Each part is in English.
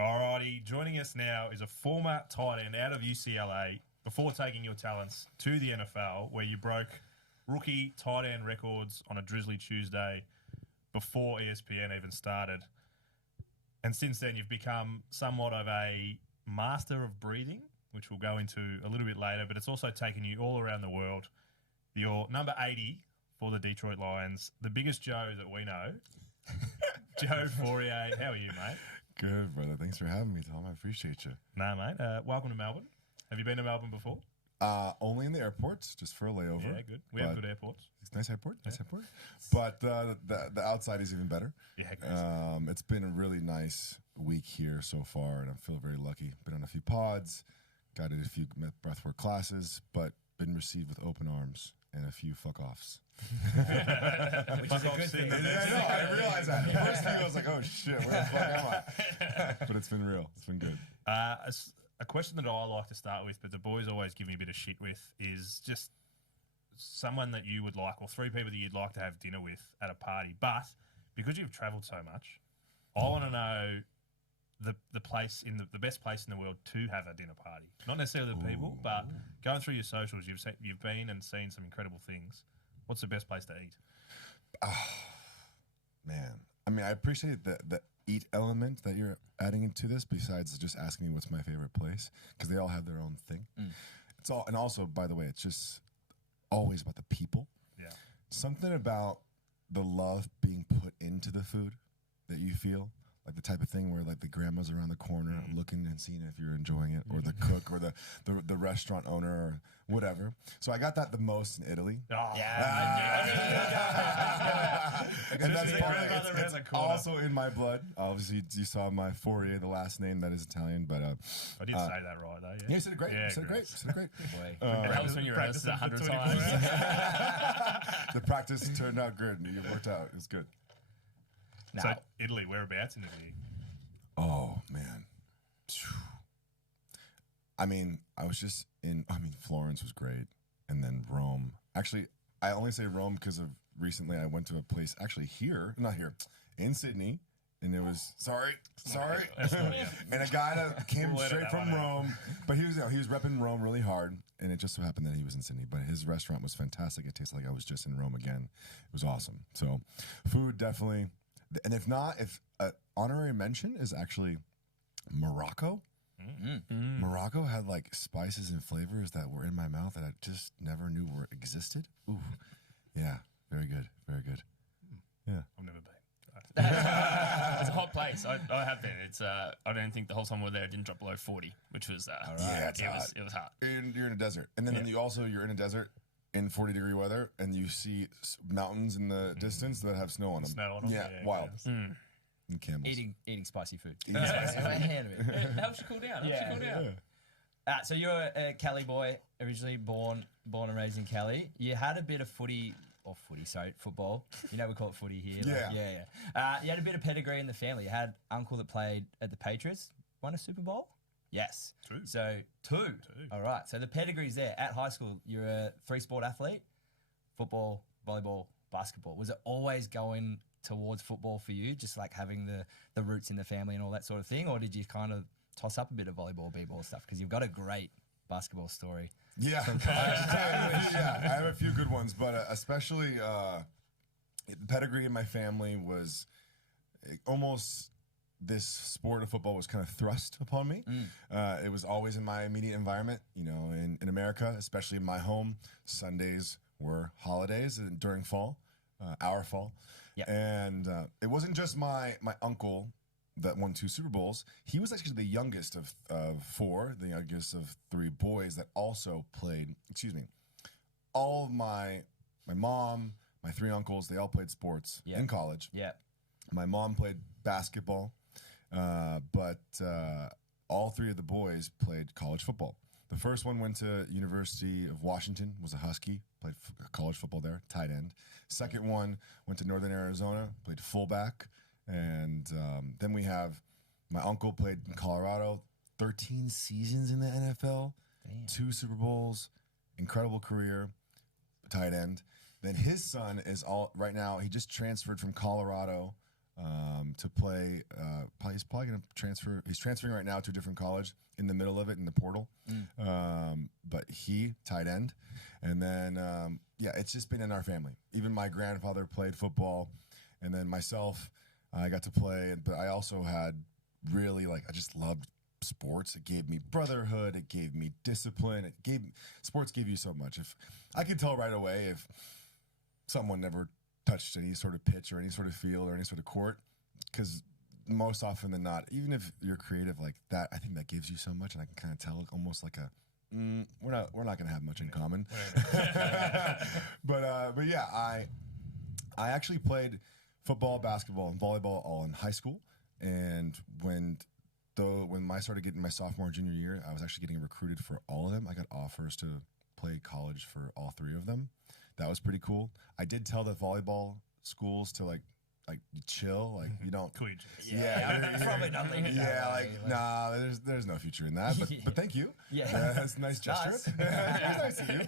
Alrighty, joining us now is a former tight end out of UCLA before taking your talents to the NFL, where you broke rookie tight end records on a drizzly Tuesday before ESPN even started. And since then, you've become somewhat of a master of breathing, which we'll go into a little bit later, but it's also taken you all around the world. You're number 80 for the Detroit Lions, the biggest Joe that we know. Joe Fauria, how are you, mate? Good, brother. Thanks for having me, Tom. I appreciate you. No, mate. Welcome to Melbourne. Have you been to Melbourne before? Only in the airports, just for a layover. Yeah, good. We have good airports. It's a nice airport, nice airport. But the outside is even better. Yeah, crazy. It's been a really nice week here so far, and I feel very lucky. Been on a few pods, got in a few breathwork classes, but been received with open arms and a few fuck-offs. Which is a good thing. I realized that. First thing I was like, oh shit, where the fuck am I? But it's been real. It's been good. A question that I like to start with, but the boys always give me a bit of shit with, is just someone that you would like, or three people that you'd like to have dinner with at a party. But because you've travelled so much, I want to know the place in the best place in the world to have a dinner party. Not necessarily the people, but going through your socials, you've been and seen some incredible things. What's the best place to eat? Man, I mean, I appreciate the eat element that you're adding into this, besides just asking me what's my favorite place, because they all have their own thing. It's all, and also, by the way, it's just always about the people. Yeah. Something about the love being put into the food that you feel. Like the type of thing where like the grandma's around the corner looking and seeing if you're enjoying it, or the cook, or the restaurant owner, or whatever. So I got that the most in Italy. Oh, And that's partly, it's also in my blood. Obviously, you saw my Fauria, the last name, that is Italian, but I did say that right, though. Yeah, you said it great. You said it great. You said it great. It helps when you rehearse it 100 times. The practice turned out good. It worked out. It was good. Now, so Italy, whereabouts in Italy? Oh, man. I mean, Florence was great. And then Rome. Actually, I only say Rome because of recently I went to a place actually in Sydney. And it was, sorry. And a guy that came straight from Rome. But he was repping Rome really hard. And it just so happened that he was in Sydney. But his restaurant was fantastic. It tasted like I was just in Rome again. It was awesome. So food, definitely. And if honorary mention is actually Morocco. Morocco had like spices and flavors that were in my mouth that I just never knew existed. Ooh, yeah, very good, very good. Yeah, I've never been. It's a hot place. I have been. It's I don't think the whole time we were there it didn't drop below 40, which was it was hot. And you're in a desert, and then you're in a desert in 40-degree weather, and you see mountains in the distance that have snow on them. Snow on them? Yeah, wild. And camels. Eating spicy food. Eating spicy food. It helps you cool down. So you're a Cali boy, originally born and raised in Cali. You had a bit of football. You know we call it footy here. You had a bit of pedigree in the family. You had uncle that played at the Patriots, won a Super Bowl. Yes. Two. So two. All right. So the pedigree's there. At high school, you're a three-sport athlete: football, volleyball, basketball. Was it always going towards football for you, just like having the roots in the family and all that sort of thing, or did you kind of toss up a bit of volleyball, b-ball stuff? Because you've got a great basketball story. Yeah. I have a few good ones, but especially the pedigree in my family was almost. This sport of football was kind of thrust upon me. It was always in my immediate environment. You know, in America, especially in my home, Sundays were holidays during fall, our fall. Yep. And it wasn't just my uncle that won 2 Super Bowls. He was actually the youngest of 4, the youngest of 3 boys that also played, all of my mom, my 3 uncles, they all played sports in college. Yeah. My mom played basketball. But all 3 of the boys played college football. The first one went to University of Washington, was a Husky, played college football there, tight end. Second one went to Northern Arizona, played fullback. And then we have my uncle played in Colorado, 13 seasons in the NFL, Damn. 2 Super Bowls, incredible career, tight end. Then his son is right now, he just transferred from Colorado to play. He's probably going to transfer. He's transferring right now to a different college in the middle of it in the portal. But he tight end, and then it's just been in our family. Even my grandfather played football, and then myself, I got to play. But I also had really I just loved sports. It gave me brotherhood. It gave me discipline. Sports gave you so much. If I could tell right away if someone never touched any sort of pitch or any sort of field or any sort of court, because most often than not, even if you're creative like that, I think that gives you so much, and I can kind of tell almost like a we're not going to have much in common. But yeah, I actually played football, basketball, and volleyball all in high school, and when I started getting my sophomore and junior year, I was actually getting recruited for all of them. I got offers to play college for all three of them. That was pretty cool. I did tell the volleyball schools to like you chill, you don't. Probably not leaving. Yeah, nah, there's no future in that. But thank you. Yeah, that's a nice gesture. Nice. It was nice of you.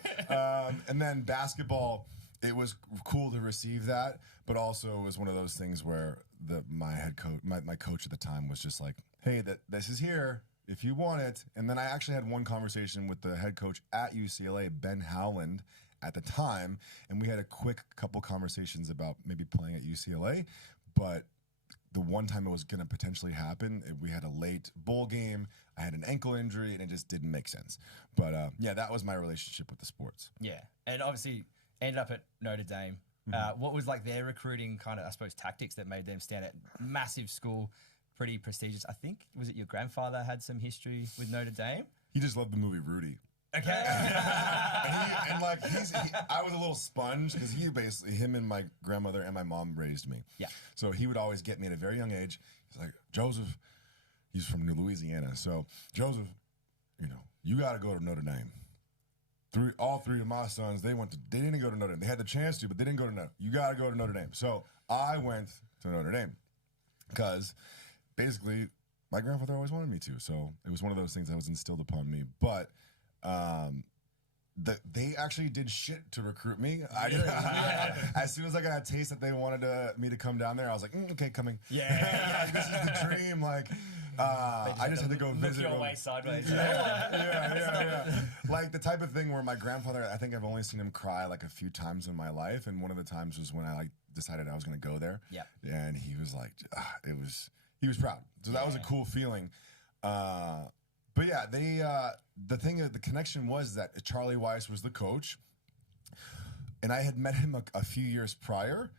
And then basketball, it was cool to receive that, but also it was one of those things where my head coach, my coach at the time was just like, hey, this is here if you want it. And then I actually had one conversation with the head coach at UCLA, Ben Howland, at the time, and we had a quick couple conversations about maybe playing at UCLA, but the one time it was going to potentially happen, we had a late bowl game, I had an ankle injury, and it just didn't make sense. But that was my relationship with the sports. Yeah, and obviously ended up at Notre Dame. What was their recruiting kind of, I suppose, tactics that made them stand out? Massive school, pretty prestigious. I think, was it your grandfather had some history with Notre Dame? He just loved the movie Rudy. Okay. I was a little sponge because him and my grandmother and my mom raised me. Yeah. So he would always get me at a very young age. He's like, Joseph, he's from Louisiana. So, Joseph, you got to go to Notre Dame. All three of my sons, they didn't go to Notre Dame. They had the chance to, but they didn't go to Notre Dame. You got to go to Notre Dame. So I went to Notre Dame because basically my grandfather always wanted me to. So it was one of those things that was instilled upon me. But they actually did shit to recruit me. As soon as I got a taste that they wanted me to come down there, I was like, okay, coming. Yeah. This is the dream. I just had to go visit. Look your way sideways. Yeah. Like the type of thing where my grandfather, I think I've only seen him cry a few times in my life, and one of the times was when I decided I was going to go there. Yeah. And he was like, he was proud. So that was a cool feeling. But yeah, the connection was that Charlie Weiss was the coach, and I had met him a few years prior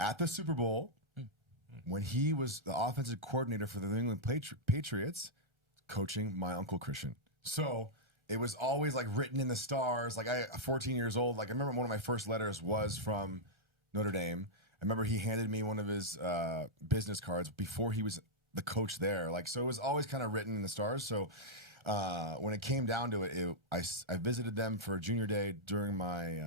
at the Super Bowl when he was the offensive coordinator for the New England Patriots, coaching my Uncle Christian. So it was always written in the stars. 14 years old, I remember one of my first letters was from Notre Dame. I remember he handed me one of his business cards before he was the coach there. So it was always kind of written in the stars. So when it came down to it, I visited them for junior day during my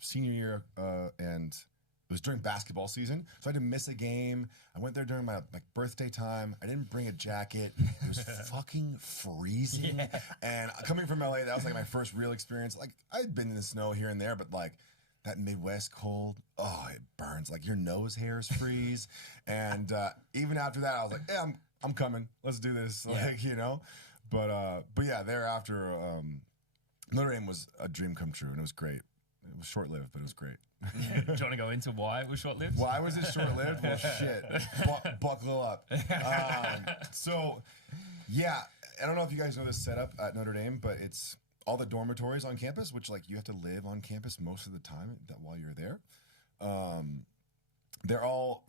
senior year, and it was during basketball season. So I had to miss a game. I went there during my birthday time. I didn't bring a jacket. It was fucking freezing. Yeah. And coming from LA, that was my first real experience. I'd been in the snow here and there, but that Midwest cold, it burns. Your nose hairs freeze. And even after that, I was like, hey, I'm coming. Let's do this. Yeah. But yeah, thereafter, Notre Dame was a dream come true, and it was great. It was short-lived, but it was great. Do you want to go into why it was short-lived? Why was it short-lived? Well, shit. Buckle up. So, yeah, I don't know if you guys know this setup at Notre Dame, but it's all the dormitories on campus, which you have to live on campus most of the time while you're there. They're all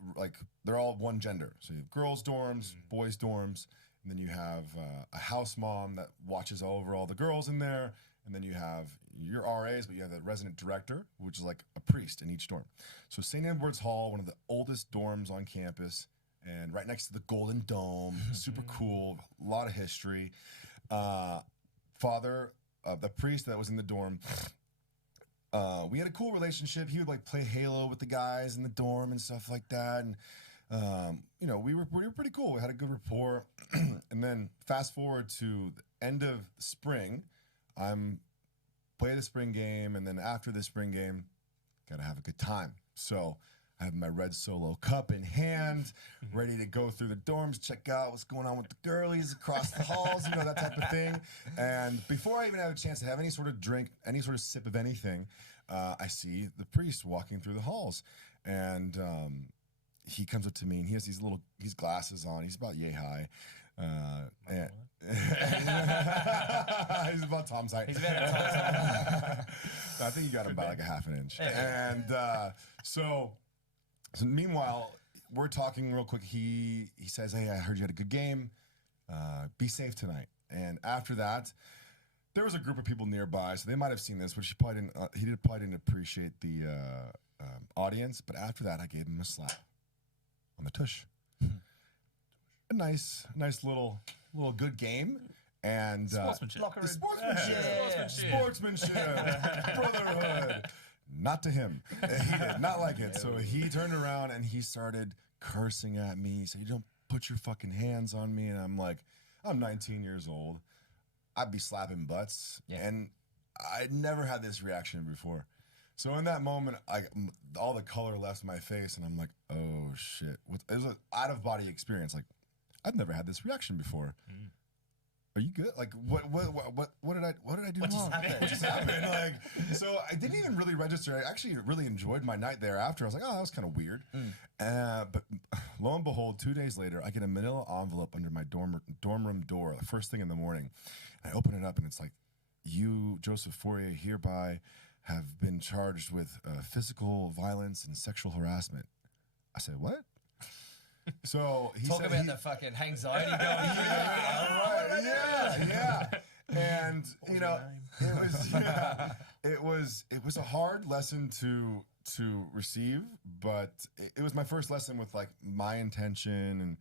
one gender. So you have girls' dorms, boys' dorms, and then you have a house mom that watches over all the girls in there, and then you have your RAs, but you have the resident director, which is a priest in each dorm. So St. Edward's Hall, one of the oldest dorms on campus, and right next to the Golden Dome, super cool, a lot of history. Father, the priest that was in the dorm, we had a cool relationship. He would play Halo with the guys in the dorm and stuff like that, and we were pretty cool. We had a good rapport. And then fast forward to the end of spring, play the spring game, and then after the spring game, gotta have a good time. So I have my red Solo cup in hand, ready to go through the dorms, check out what's going on with the girlies across the halls, that type of thing. And before I even have a chance to have any sort of drink, any sort of sip of anything, I see the priest walking through the halls. And he comes up to me, and he has these glasses on. He's about yay high. And he's about Tom's height. He's about Tom's height. I think he got him by like a half an inch. And so meanwhile, we're talking real quick. He says, "Hey, I heard you had a good game. Be safe tonight." And after that, there was a group of people nearby, so they might have seen this, which he probably didn't appreciate the audience. But after that, I gave him a slap on the tush. A nice little good game. And Sportsmanship. Sportsmanship, brotherhood. Not to him. He did not like it. So he turned around and he started cursing at me. He said, "You don't put your fucking hands on me." And I'm like, I'm 19 years old. I'd be slapping butts. Yeah. And I'd never had this reaction before. So in that moment, all the color left my face, and I'm like, oh shit. It was an out-of-body experience. Like, I've never had this reaction before. Are you good? Like, what did I do What wrong? What just happened? Like, so I didn't even really register. I actually really enjoyed my night there after. I was like, oh, that was kind of weird. But lo and behold, 2 days later, I get a manila envelope under my dorm room door, the first thing in the morning. And I open it up, and it's like, "You, Joseph Fauria, hereby have been charged with physical violence and sexual harassment." I said, "What?" So he Talk said about the fucking anxiety going yeah. And it was a hard lesson to receive, but it was my first lesson with like my intention and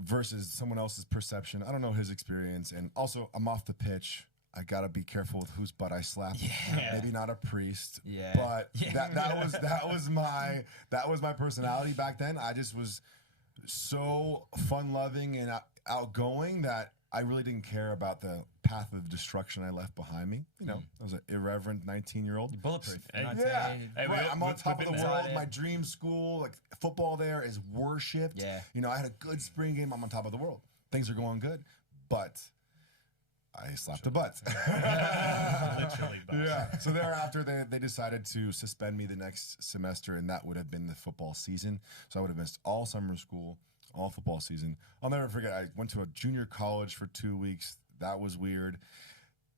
versus someone else's perception. I don't know his experience, and also I'm off the pitch. I gotta be careful with whose butt I slap. Yeah. Maybe not a priest. Yeah. But that was my personality back then. I just was so fun loving and outgoing that I really didn't care about the path of destruction I left behind me. I was an irreverent 19-year-old. Bulletproof. Yeah. Hey, right. I'm on top of the world. inside. My dream school, like football there is worshipped. Yeah. I had a good spring game. I'm on top of the world. Things are going good. But I slapped a butt. Literally butt. Yeah. So thereafter, they decided to suspend me the next semester, and that would have been the football season. So I would have missed all summer school, all football season. I'll never forget, I went to a junior college for 2 weeks. That was weird.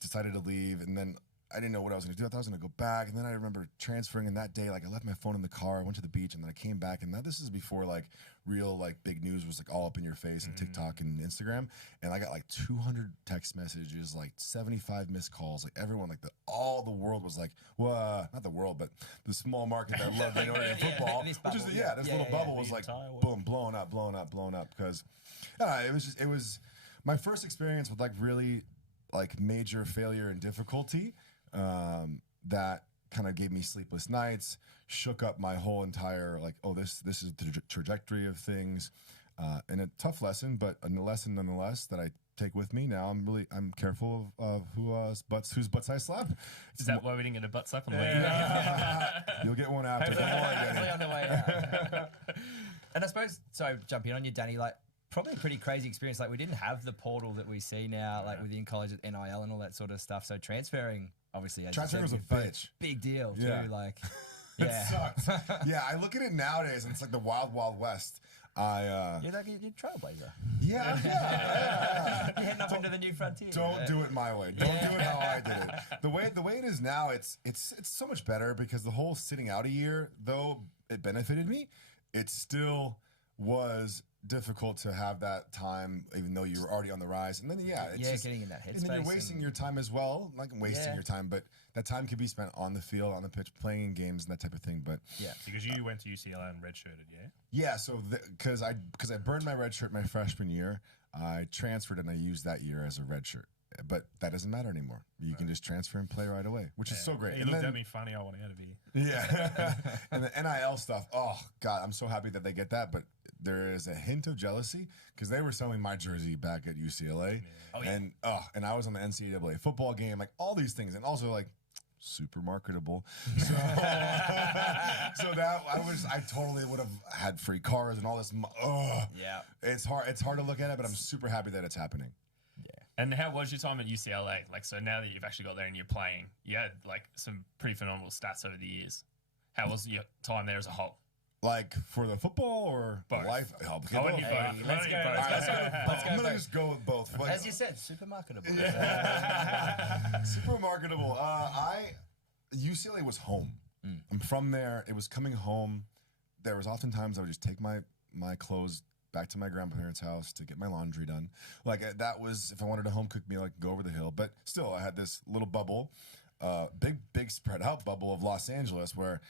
Decided to leave, and then I didn't know what I was going to do. I thought I was going to go back, and then I remember transferring. And that day, like, I left my phone in the car. I went to the beach, and then I came back. And this is before like real like big news was like all up in your face and TikTok and Instagram. And I got like 200 text messages, like 75 missed calls. Like everyone, like all the world was like, well, not the world, but the small market that loved minority football. This little bubble was like boom, blown up. Because it was my first experience with like really like major failure and difficulty. That kind of gave me sleepless nights, shook up my whole entire like, oh, this is the trajectory of things, and a tough lesson, but a lesson nonetheless that I take with me now. I'm careful of whose butts I slap. Is that why we didn't get a butt slap on the way? You'll get one after. Hopefully on the way out. And I suppose, sorry, jumping on you, Danny, like probably a pretty crazy experience. Like we didn't have the portal that we see now, like within college at NIL and all that sort of stuff. So transferring, obviously, as transferring was a bitch. Big deal Yeah. too. Like, It sucked. Yeah, I look at it nowadays and it's like the wild, wild west. You're like a trailblazer. Yeah. You're heading up into the new frontier. Don't do it my way. Don't do it how I did it. The way it is now, it's so much better because the whole sitting out a year, though it benefited me, it still was difficult to have that time, even though you were already on the rise. And then it's just getting in that headspace. And then you're wasting your time as well. Like wasting your time, but that time can be spent on the field, on the pitch, playing in games and that type of thing. But because you went to UCLA and redshirted, so because I burned my red shirt my freshman year, I transferred and I used that year as a red shirt. But that doesn't matter anymore. You can just transfer and play right away, which is so great. You looked at me funny. I want out of here. Yeah. And the NIL stuff. Oh God, I'm so happy that they get that. But there is a hint of jealousy because they were selling my jersey back at UCLA, and I was on the NCAA football game, like all these things, and also like super marketable. So, so that I totally would have had free cars and all this. Yeah. It's hard to look at it, but I'm super happy that it's happening. And how was your time at UCLA? Like, so now that you've actually got there and you're playing, you had like some pretty phenomenal stats over the years. How was your time there as a whole? Like for the football or Both. life? I want you both. Let's go. I'm gonna just go with both. Like, As you said, super marketable. super marketable. UCLA was home. I'm from there. It was coming home. There was oftentimes I would just take my clothes back to my grandparents' house to get my laundry done. Like that was if I wanted a home cooked meal, I could go over the hill. But still, I had this little bubble, big spread out bubble of Los Angeles where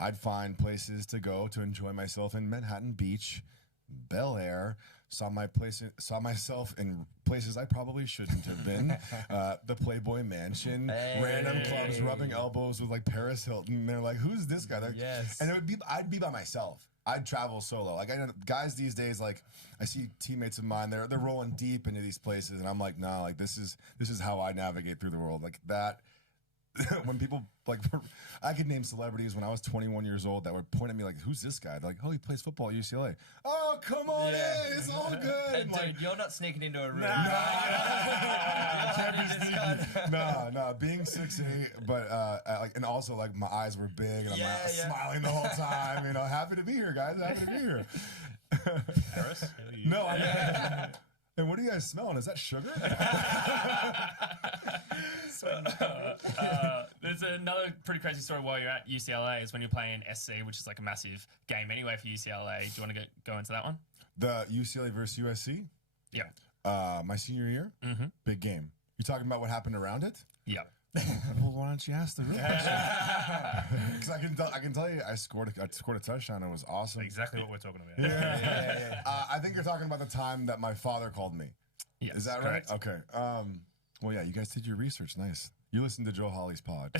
I'd find places to go to enjoy myself in Manhattan Beach, Bel Air. Saw myself in places I probably shouldn't have been. The Playboy Mansion, random clubs, rubbing elbows with like Paris Hilton. And they're like, "Who's this guy?" Yes. And I'd be by myself. I'd travel solo. Like I know guys these days, like I see teammates of mine, they're rolling deep into these places, and I'm like, nah, like this is how I navigate through the world. Like that. When people like, I could name celebrities when I was 21 years old that would point at me like, "Who's this guy?" They're like, "Oh, he plays football at UCLA." Oh, come on in, it's all good. Dude, Like, you're not sneaking into a room. No, being 6'8", but like, and also like my eyes were big, and I'm smiling the whole time. You know, happy to be here, guys. Happy to be here. Paris? No, I'm not. And what are you guys smelling? Is that sugar? There's another pretty crazy story while you're at UCLA is when you're playing SC, which is like a massive game anyway for UCLA. Do you want to go into that one? The UCLA versus USC? Yeah. My senior year? Big game. You talking about what happened around it? Yeah. Well, why don't you ask the real question? Because I can tell you, I scored a touchdown. It was awesome. Exactly what we're talking about. Yeah. I think you're talking about the time that my father called me. Yes, Is that correct. right? Okay. Well, yeah, you guys did your research. Nice. You listened to Joe Hawley's pod.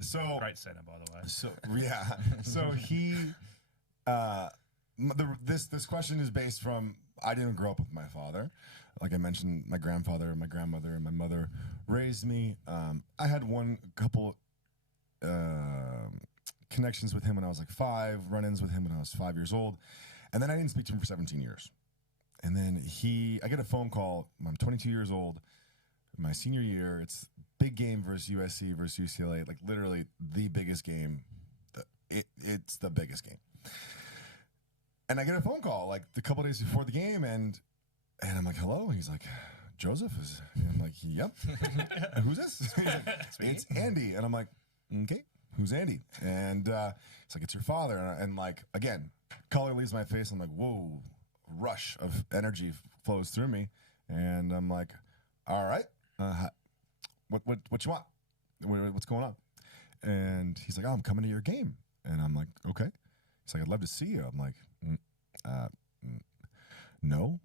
So Great center, by the way. So yeah. So he this question is based from I didn't grow up with my father. Like I mentioned, my grandfather and my grandmother and my mother raised me. I had couple connections with him when I was like 5, run-ins with him when I was 5 years old. And then I didn't speak to him for 17 years. And then I get a phone call. I'm 22 years old. My senior year, it's big game versus USC versus UCLA. Like literally the biggest game. It's the biggest game. And I get a phone call like a couple days before the game, and I'm like, "Hello." And he's like, "Joseph is." And I'm like, "Yep." And who's this? He's like, "It's Andy." And I'm like, "Okay, who's Andy?" And it's like, "It's your father." And like again, color leaves my face. I'm like, "Whoa." Rush of energy flows through me, and I'm like, "All right, what you want? What's going on?" And he's like, "Oh, I'm coming to your game," and I'm like, "Okay." He's like, "I'd love to see you." I'm like, "No,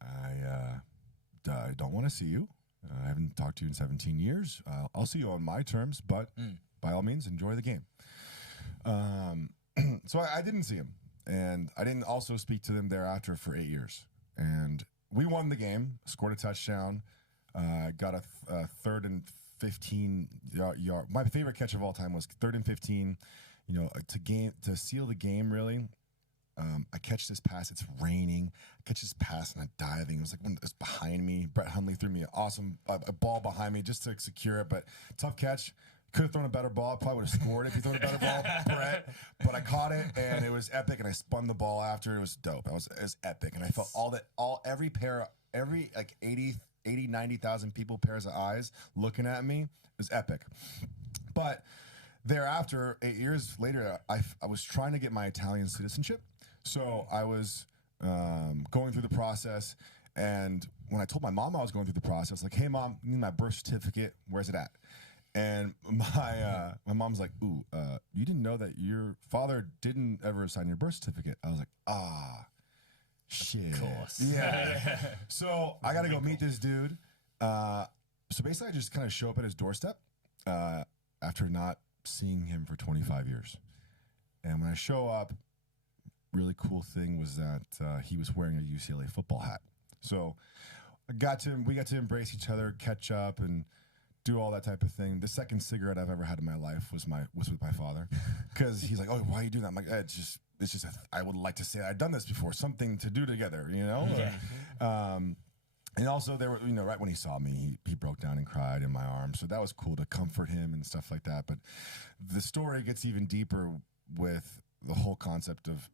I don't want to see you. I haven't talked to you in 17 years. I'll see you on my terms, but by all means, enjoy the game." So I didn't see him. And I didn't also speak to them thereafter for 8 years. And we won the game, scored a touchdown, got a 3rd and 15 yard. My favorite catch of all time was 3rd and 15. You know, to seal the game. Really, I catch this pass. It's raining. I catch this pass and I'm diving. It was like when it's behind me. Brett Hundley threw me an awesome a ball behind me just to secure it, but tough catch. Could have thrown a better ball. Probably would have scored if he threw a better ball, Brett. But I caught it, and it was epic. And I spun the ball after. It was dope. It was epic. And I felt every like 80, 90,000 pairs of eyes looking at me. It was epic. But thereafter, 8 years later, I was trying to get my Italian citizenship. So I was going through the process. And when I told my mom I was going through the process, like, "Hey, Mom, I need my birth certificate. Where's it at?" And my mom's like, "Ooh, you didn't know that your father didn't ever sign your birth certificate?" I was like, shit. Of course. Yeah. So I got to go meet this dude. So basically I just kind of show up at his doorstep after not seeing him for 25 years. And when I show up, really cool thing was that he was wearing a UCLA football hat. So we got to embrace each other, catch up, and do all that type of thing. The second cigarette I've ever had in my life was with my father, because he's like, "Oh, why are you doing that?" I'm like, "It's just I would like to say I'd done this before, something to do together, you know." And also there were, right when he saw me, he broke down and cried in my arms, so that was cool to comfort him and stuff like that. But the story gets even deeper with the whole concept of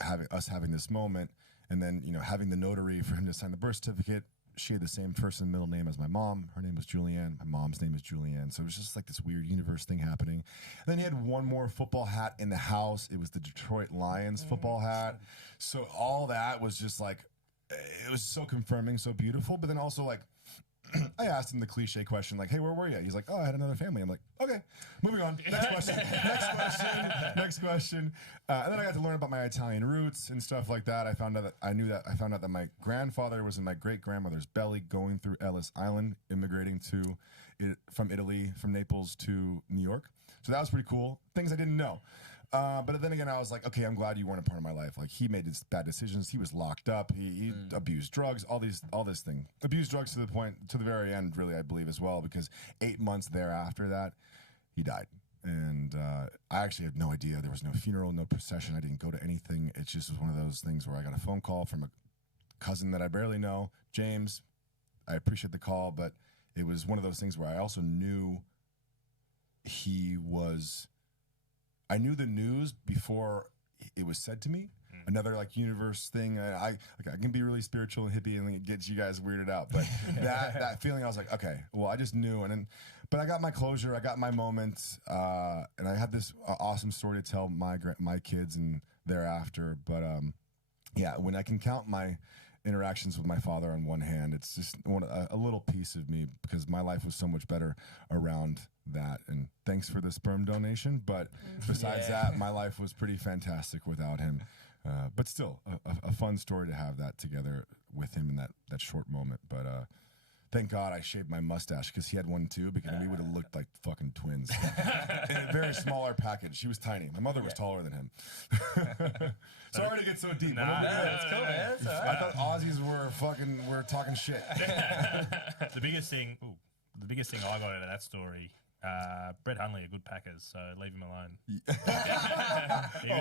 having this moment, and then having the notary for him to sign the birth certificate. She had the same first and middle name as my mom. Her name was Julianne. My mom's name is Julianne. So it was just like this weird universe thing happening. And then he had one more football hat in the house. It was the Detroit Lions football hat. So all that was just like, it was so confirming, so beautiful. But then also like, I asked him the cliche question, like, "Hey, where were you?" He's like, "Oh, I had another family." I'm like, "Okay, moving on. Next question. Next question." And then I got to learn about my Italian roots and stuff like that. I found out that my grandfather was in my great grandmother's belly, going through Ellis Island, immigrating from Italy, from Naples to New York. So that was pretty cool. Things I didn't know. But then again, I was like, okay, I'm glad you weren't a part of my life. Like, he made his bad decisions. He was locked up. He abused drugs, all this thing. Abused drugs to the very end, really, I believe, as well, because 8 months thereafter that, he died. And I actually had no idea. There was no funeral, no procession. I didn't go to anything. It just was one of those things where I got a phone call from a cousin that I barely know, James. I appreciate the call, but it was one of those things where I also knew I knew the news before it was said to me. Another like universe thing. I can be really spiritual and hippie and it gets you guys weirded out. But that feeling, I was like, okay, well, I just knew. But I got my closure. I got my moment. And I had this awesome story to tell my kids and thereafter. But yeah, when I can count my interactions with my father on one hand, it's just a little piece of me, because my life was so much better around that. And thanks for the sperm donation, but besides that, my life was pretty fantastic without him. But still a fun story to have that together with him in that short moment. But thank God I shaved my mustache, because he had one too, because we would have looked like fucking twins in a very smaller package. She was tiny. My mother was taller than him. Sorry to get so deep. That's cool, man. That's all right. I thought Aussies were talking shit. The biggest thing I got out of that story, Brett Hundley are good Packers, so leave him alone.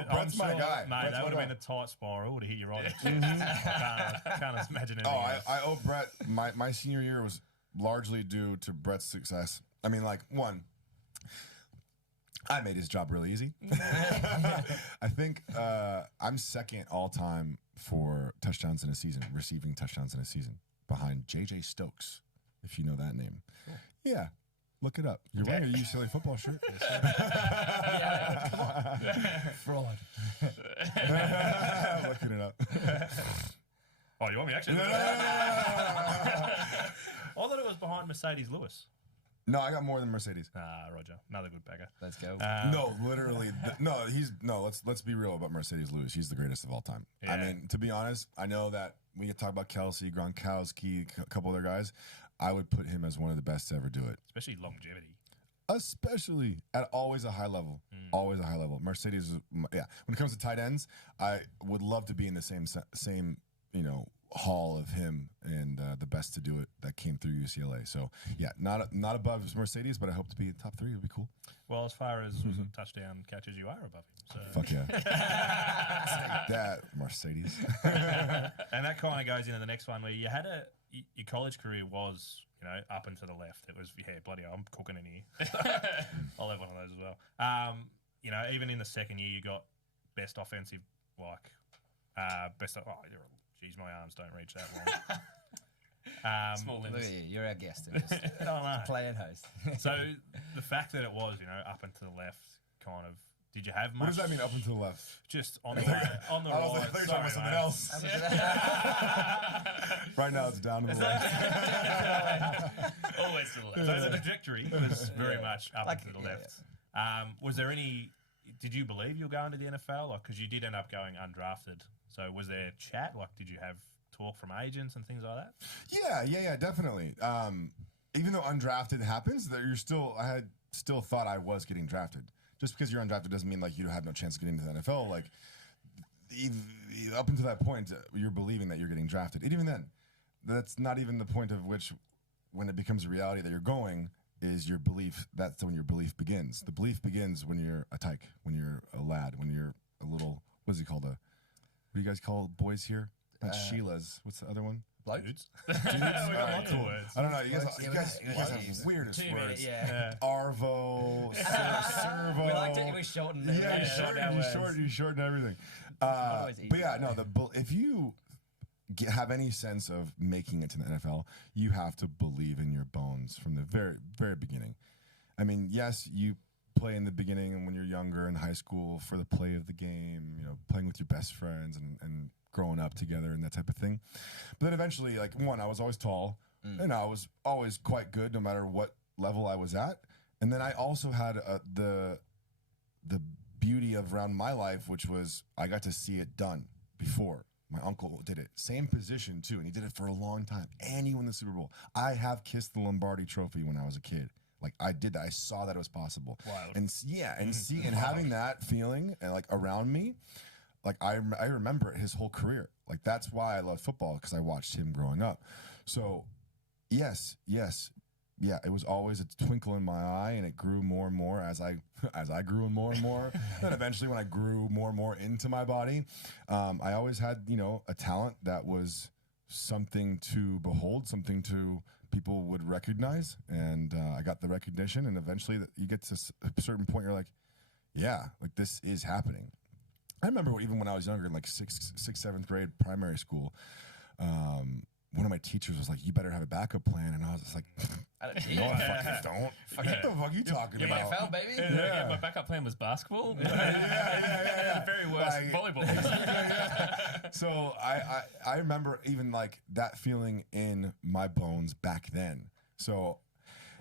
Brett's my guy. Mate, that would have been a tight spiral to hit you right in the chest. Can't imagine anything else. I owe Brett, my senior year was largely due to Brett's success. I mean, like, one, I made his job really easy. I think I'm second all time for touchdowns in a season, receiving touchdowns in a season, behind J.J. Stokes, if you know that name. Cool. Yeah. Look it up. You're wearing a UCLA football shirt. Come on. Fraud. Looking it up. Oh, you want me actually? No. I thought it was behind Mercedes Lewis. No, I got more than Mercedes. Roger. Another good Packer. Let's go. No, literally. Let's be real about Mercedes Lewis. He's the greatest of all time. Yeah. I mean, to be honest, I know that we could talk about Kelsey, Gronkowski, a couple other guys. I would put him as one of the best to ever do it. Especially longevity. Especially at always a high level. Always a high level. Mercedes, yeah. When it comes to tight ends, I would love to be in the same hall of him and the best to do it that came through UCLA. So yeah, not above Mercedes, but I hope to be top 3. It would be cool. Well, as far as touchdown catches, you are above him. So. Fuck yeah. Take that, Mercedes. And that kind of goes into the next one, where you had your college career was, up and to the left. It was, bloody hell, I'm cooking in here. I'll have one of those as well. Even in the second year, you got best offensive, geez, my arms don't reach that long. Small Look limbs. at you. You're our guest. And just I don't know. play and host. So the fact that it was, up and to the left, kind of, did you have much? What does that mean, up and to the left? Just on the right. On the I was right. like, I thought you were talking about something else. Right now, it's down to the left. Always to the left. So the trajectory was very much up and to the left. Was there any? Did you believe you were going to the NFL? Because you did end up going undrafted. So was there chat? Did you have talk from agents and things like that? Yeah, definitely. Even though undrafted happens, I had still thought I was getting drafted. Just because you're undrafted doesn't mean you have no chance of getting into the NFL. Up until that point, you're believing that you're getting drafted. And even then, that's not even the point of which, when it becomes a reality that you're going, is your belief. That's when your belief begins. The belief begins when you're a tyke, when you're a lad, when you're a little, what is he called? What do you guys call boys here? Not Sheila's. What's the other one? Dudes. Dudes? We got lots of words. I don't know. You guys have weirdest words. Arvo, servo. We like to, we shorten it. Yeah, you shorten everything. But yeah, no. If you have any sense of making it to the NFL, you have to believe in your bones from the very, very beginning. I mean, yes, you play in the beginning and when you're younger in high school for the play of the game, you know, playing with your best friends and growing up together and that type of thing. But then eventually, like, one, I was always tall, and I was always quite good no matter what level I was at. And then I also had the beauty of around my life, which was I got to see it done before. My uncle did it. Same position, too, and he did it for a long time. And he won the Super Bowl. I have kissed the Lombardi trophy when I was a kid. Like, I did that. I saw that it was possible. Wild. And and having that feeling and like around me, like I remember his whole career. Like, that's why I love football, because I watched him growing up. So, yes, it was always a twinkle in my eye, and it grew more and more as I grew more and more. And eventually, when I grew more and more into my body, I always had, you know, a talent that was something to behold, something to people would recognize, and I got the recognition. And eventually, you get to a certain point, you're like, yeah, like this is happening. I remember even when I was younger, in like sixth, seventh grade primary school, one of my teachers was like, "You better have a backup plan," and I was just like, "No, I fucking don't. What the fuck are you talking about?" NFL, baby. Yeah, my backup plan was basketball. Yeah. Very worse Like- volleyball. So I remember even like that feeling in my bones back then. So,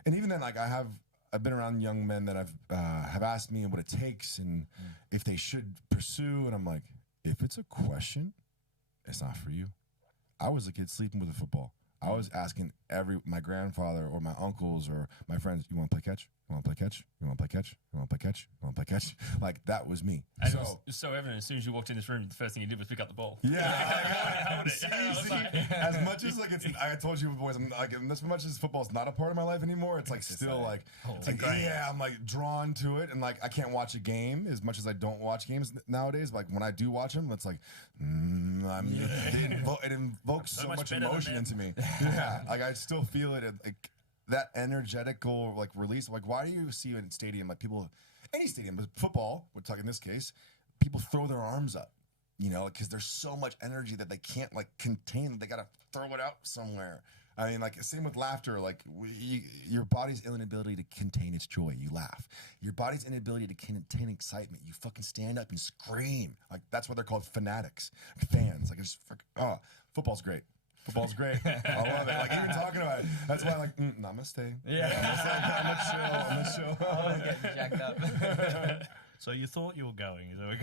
and even then, like I've been around young men that have asked me what it takes and if they should pursue, and I'm like, if it's a question, it's not for you. I was a kid sleeping with a football. I was asking my grandfather or my uncles or my friends, "You want to play catch? You want to play catch? You want to play catch? You want to play catch? You want to play catch?" Like, that was me. And it was so evident. As soon as you walked in this room, the first thing you did was pick up the ball. Yeah. As much as like I told you, boys, I'm like, as much as football's not a part of my life anymore, it's like still like, I'm like drawn to it, and like I can't watch a game as much as I don't watch games nowadays. Like when I do watch them, it's like, it invokes so much emotion into me. Yeah, like I still feel it, like that energetical like release. Like, why do you see in stadium, like people, any stadium, but football, we're talking this case, people throw their arms up, you know, because there's so much energy that they can't like contain. They gotta throw it out somewhere. I mean, like, same with laughter. Like, your body's inability to contain its joy, you laugh. Your body's inability to contain excitement, you fucking stand up and scream. Like, that's why they're called fanatics, fans. Like, it's football's great. Football's great. I love it. Like, even talking about it, that's why, like, namaste. Yeah. I'm gonna chill. I was getting jacked up. So you thought you were going? Is that what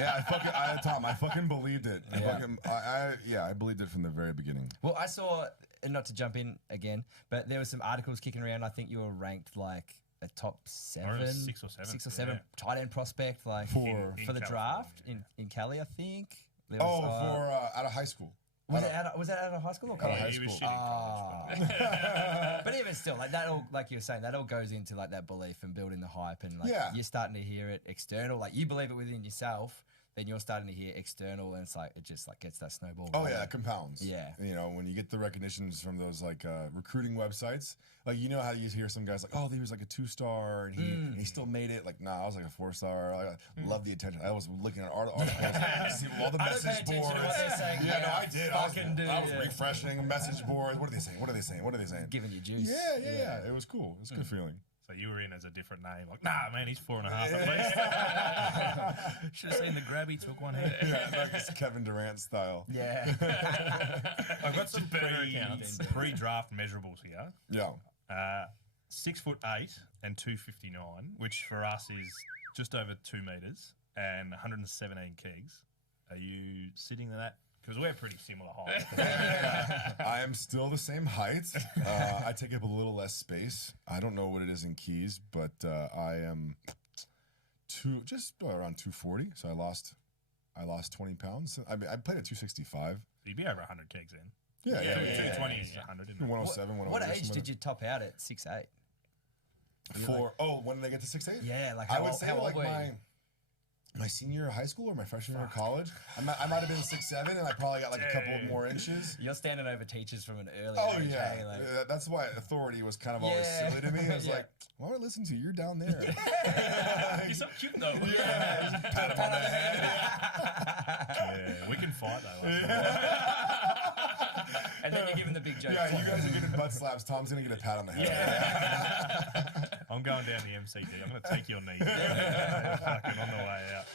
Yeah, Tom, I fucking believed it. I believed it from the very beginning. Well, I saw, and not to jump in again, but there were some articles kicking around. I think you were ranked like a top seven, six or seven tight end prospect, like For the California, draft in Cali, I think. There was, out of high school. was that out of high school or Out of college? high He was school. shit in college, but- But even still, like that all, like you were saying, that all goes into like that belief and building the hype, and like Yeah. you're starting to hear it external. Like you believe it within yourself, then you're starting to hear external, and it's like it just like gets that snowball. Oh rolling. yeah, it compounds. Yeah. You know, when you get the recognitions from those like recruiting websites, like, you know how you hear some guys like, "Oh, he was like a 2-star and he still made it." Like, nah, I was like a 4-star. I love the attention. I was looking at articles, see all the I don't pay message attention boards. to what they're saying. Yeah, no, I did. I was yeah. refreshing message boards. What are they saying? What are they saying? What are they saying? Giving you juice. Yeah. It was cool. It was a good feeling. So you were in as a different name. Like, nah, man, he's 4.5 at least. Should have seen the grab he took one here. Yeah, like it's Kevin Durant style. Yeah. I've got some better accounts. pre-draft measurables here. Yeah. 6'8" and 259, which for us is just over 2 meters and 117 kegs. Are you sitting at that? Because we're pretty similar height. I am still the same height. I take up a little less space. I don't know what it is in keys, but I am just around 240. So I lost 20 pounds. I mean, I played at 265. You'd be over 100 kegs in. Yeah, yeah. 220 is 100, isn't it? 107, What age did you top out at 6'8"? When did I get to 6'8"? Yeah, like I would say how old like were you? my senior year of high school or my freshman year of college. I might have been 6'7", and I probably got like a couple more inches. You're standing over teachers from an early Oh age. yeah, Hey, like, that's why authority was kind of always silly to me. I was Yeah. like, why would I listen to you? You're down there. You're so cute though. Yeah, just pat him on the head. Yeah, we can fight though. and then you're giving the big joke. Yeah, you guys are getting butt slaps. Tom's gonna get a pat on the head. I'm going down the MCD. I'm going to take your knee. Fucking on the way out.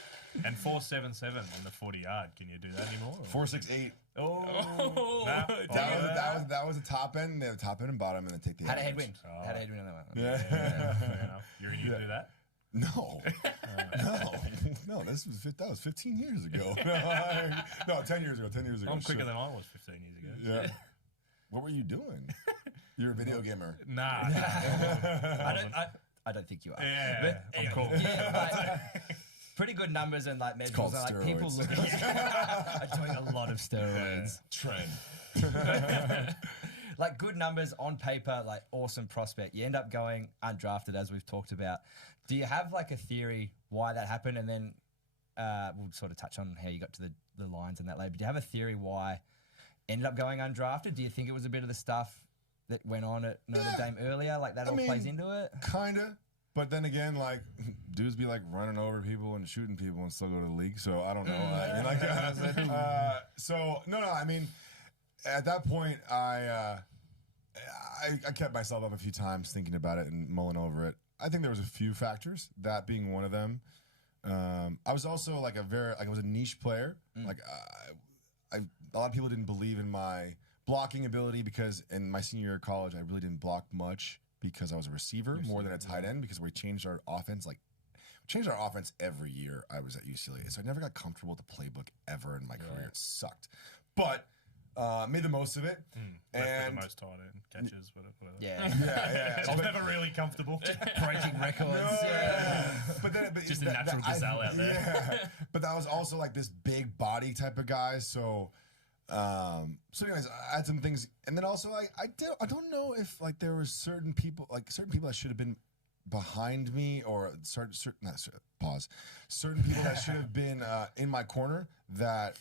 And 477 on the 40-yard. Can you do that anymore? 468. Oh, Oh. That was the top end. They have the top end and bottom, and then take the Had a average. headwind. Had a headwind on that one. Yeah. fair enough. You reckon you can do that? No, no. That was 15 years ago. No, 10 years ago. 10 years ago. I'm quicker Shit. than I was 15 years ago. Yeah. What were you doing? You're a video gamer. Nah. I don't think you are. Yeah, But I'm anyway, cool. yeah, like, pretty good numbers and like measures. called And, like people steroids. look are doing a lot of steroids. Trend. Like good numbers on paper, like awesome prospect. You end up going undrafted, as we've talked about. Do you have like a theory why that happened? And then we'll sort of touch on how you got to the lines and that later. But do you have a theory why ended up going undrafted? Do you think it was a bit of the stuff that went on at Notre Dame earlier? Like that all plays into it? Kinda. But then again, like dudes be like running over people and shooting people and still go to the league. So I don't know. So no. I mean, at that point, I kept myself up a few times thinking about it and mulling over it. I think there was a few factors, that being one of them. I was also like I was a niche player. Like a lot of people didn't believe in my blocking ability because in my senior year of college, I really didn't block much because I was a receiver more than a tight end because we changed our offense every year I was at UCLA. So I never got comfortable with the playbook ever in my career. It sucked. But made the most of it. And the most tight end catches, whatever. Yeah. I was never really comfortable. Breaking records. But Just a natural gazelle out there. Yeah. But that was also like this big body type of guy. So anyways, I had some things, and then also I don't know if like there were certain people that should have been behind me or certain people that should have been in my corner that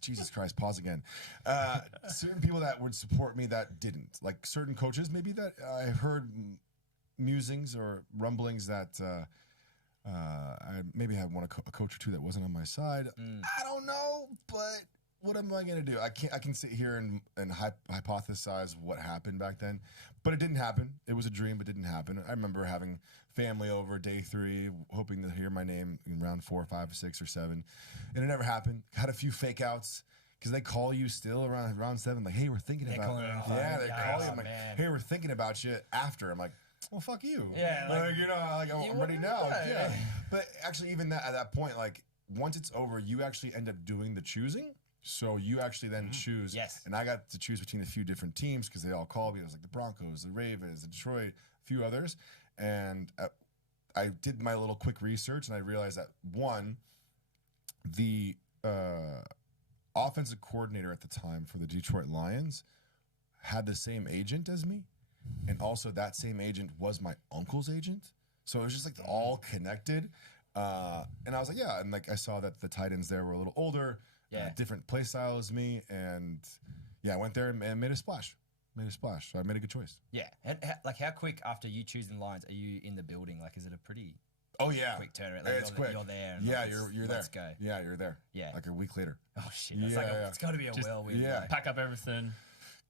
Jesus Christ, pause again. Certain people that would support me that didn't, like certain coaches maybe that I heard musings or rumblings that I maybe had a coach or two that wasn't on my side. I don't know, but what am I going to do? I can sit here and hypothesize what happened back then, but it didn't happen. It was a dream, but didn't happen. I remember having family over day 3, hoping to hear my name in round 4, 5, 6, or 7, and it never happened. Had a few fake outs because they call you still around round 7, like, hey, we're thinking about calling you on the phone. they call you. Oh, I'm like, man. hey, we're thinking about you after. I'm like, well, fuck you. Yeah, like, I'm ready now. right, Yeah. yeah. But actually, even at that point, like once it's over, you actually end up doing the choosing. So you actually then choose. Yes. And I got to choose between a few different teams because they all called me. It was like the Broncos, the Ravens, the Detroit, a few others. And I did my little quick research and I realized that one, the offensive coordinator at the time for the Detroit Lions had the same agent as me. And also that same agent was my uncle's agent. So it was just like all connected. And I was like, yeah. And like I saw that the tight ends there were a little older. Different play style as me, and I went there and made a splash. So I made a good choice. Yeah. And how quick after you choosing lines are you in the building? Like, is it a pretty quick turnaround? Like, It's quick. You're there. And Yeah, like, you're there. Let's go. Yeah, you're there. Yeah. Like a week later. Oh shit. That's it's got to be a Just- whirlwind. yeah. like- Pack up everything,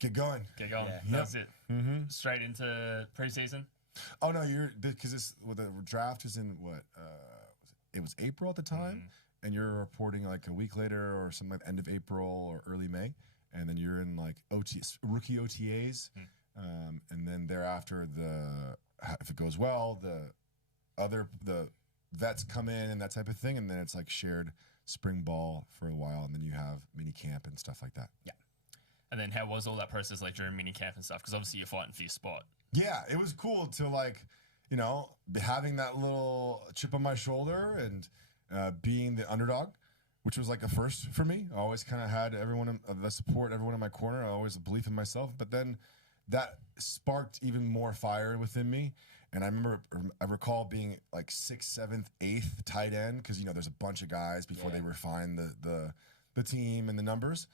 Get going. get going. Yeah. That's it. Straight into preseason. Oh no, because the draft is in what? It was April at the time, and you're reporting like a week later or something like end of April or early May, and then you're in like rookie OTAs, and then thereafter if it goes well, the vets come in and that type of thing, and then it's like shared spring ball for a while, and then you have mini camp and stuff like that. Yeah. And then how was all that process like during mini camp and stuff? Because obviously you're fighting for your spot. Yeah, it was cool to like, having that little chip on my shoulder and being the underdog. which was like a first for me. I always kind of had everyone, the support, everyone in my corner. I always belief in myself. But then that sparked even more fire within me. And I recall being like 6th, 7th, 8th tight end, because, you know, there's a bunch of guys before they refine the team and the numbers.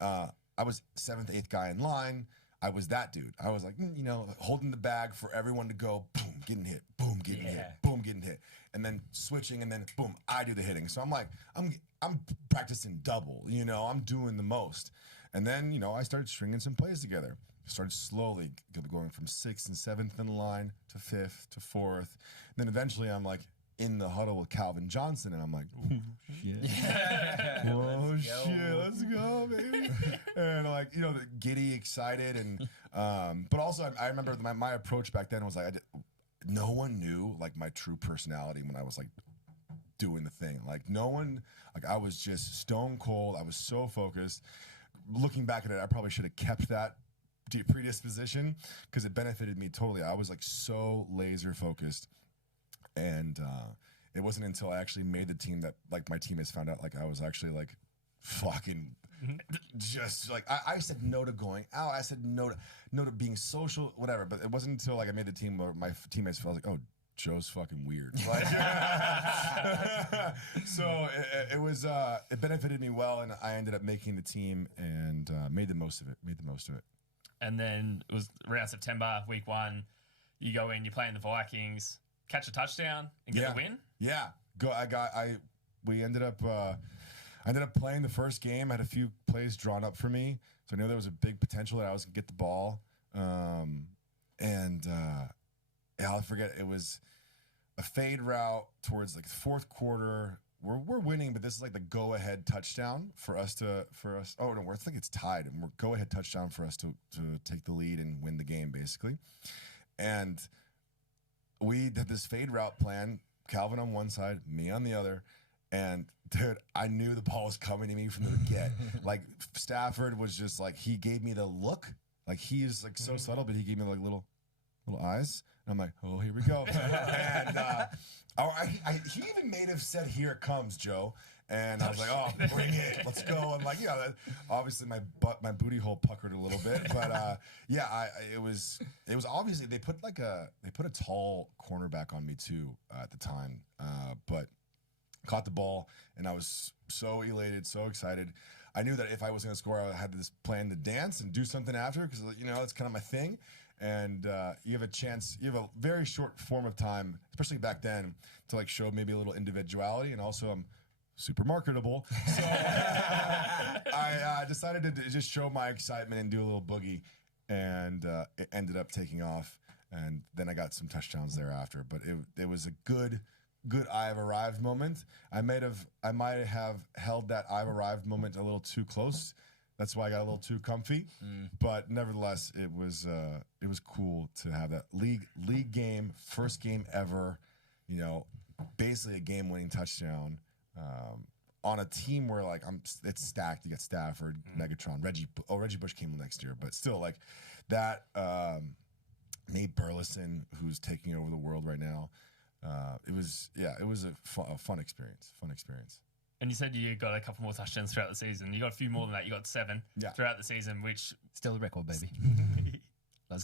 I was 7th, 8th guy in line. I was that dude. I was like, you know, holding the bag for everyone to go, boom, getting hit, boom, getting hit, boom, getting hit, and then switching, and then boom, I do the hitting. So I'm like, I'm practicing double, you know, I'm doing the most. And then, you know, I started stringing some plays together. Started slowly going from 6th and 7th in the line to 5th to 4th. And then eventually I'm like in the huddle with Calvin Johnson, and I'm like, oh shit, let's go, baby. And like, you know, giddy, excited, and but also I remember my approach back then was like, no one knew like my true personality when I was like doing the thing. Like no one, like I was just stone cold. I was so focused. Looking back at it, I probably should have kept that predisposition because it benefited me totally. I was like so laser focused, and it wasn't until I actually made the team that like my teammates found out like I was actually like fucking just like I said no to going out. I said no to being social, whatever. But it wasn't until like I made the team where my teammates felt like, oh, Joe's fucking weird. Like, so it benefited me well, and I ended up making the team and made the most of it. And then it was around September, week 1. You go in, you play in the Vikings, catch a touchdown, and get the win. Yeah, we ended up. I ended up playing the first game. I had a few plays drawn up for me, so I knew there was a big potential that I was gonna get the ball. I'll forget, it was a fade route towards like the 4th quarter. We're winning, but this is like the go-ahead touchdown for us. Oh no, I think it's tied, and we're go-ahead touchdown for us to take the lead and win the game, basically. And we did this fade route plan. Calvin on one side, me on the other, and dude, I knew the ball was coming to me from the get. Like Stafford was just like, he gave me the look. Like he is like so subtle, but he gave me like little eyes. And I'm like, oh, here we go. And he even may have said, "Here it comes, Joe." And I was like, "Oh, bring it, let's go." And like, yeah, obviously my booty hole puckered a little bit, but it was obviously they put a tall cornerback on me too at the time, but caught the ball, and I was so elated, so excited. I knew that if I was going to score, I had this plan to dance and do something after, because you know that's kind of my thing. And you have a very short form of time, especially back then, to like show maybe a little individuality, and also I'm super marketable. So I decided to just show my excitement and do a little boogie, and it ended up taking off. And then I got some touchdowns thereafter. But it was a good I've arrived moment. I might have held that I've arrived moment a little too close. That's why I got a little too comfy, but nevertheless, it was cool to have that league game, first game ever. You know, basically a game-winning touchdown on a team where like it's stacked. You got Stafford, Megatron, Reggie Bush came next year, but still like that. Nate Burleson, who's taking over the world right now. It was a fun experience. And you said you got a couple more touchdowns throughout the season. You got a few more than that. You got 7 throughout the season, which still a record, baby.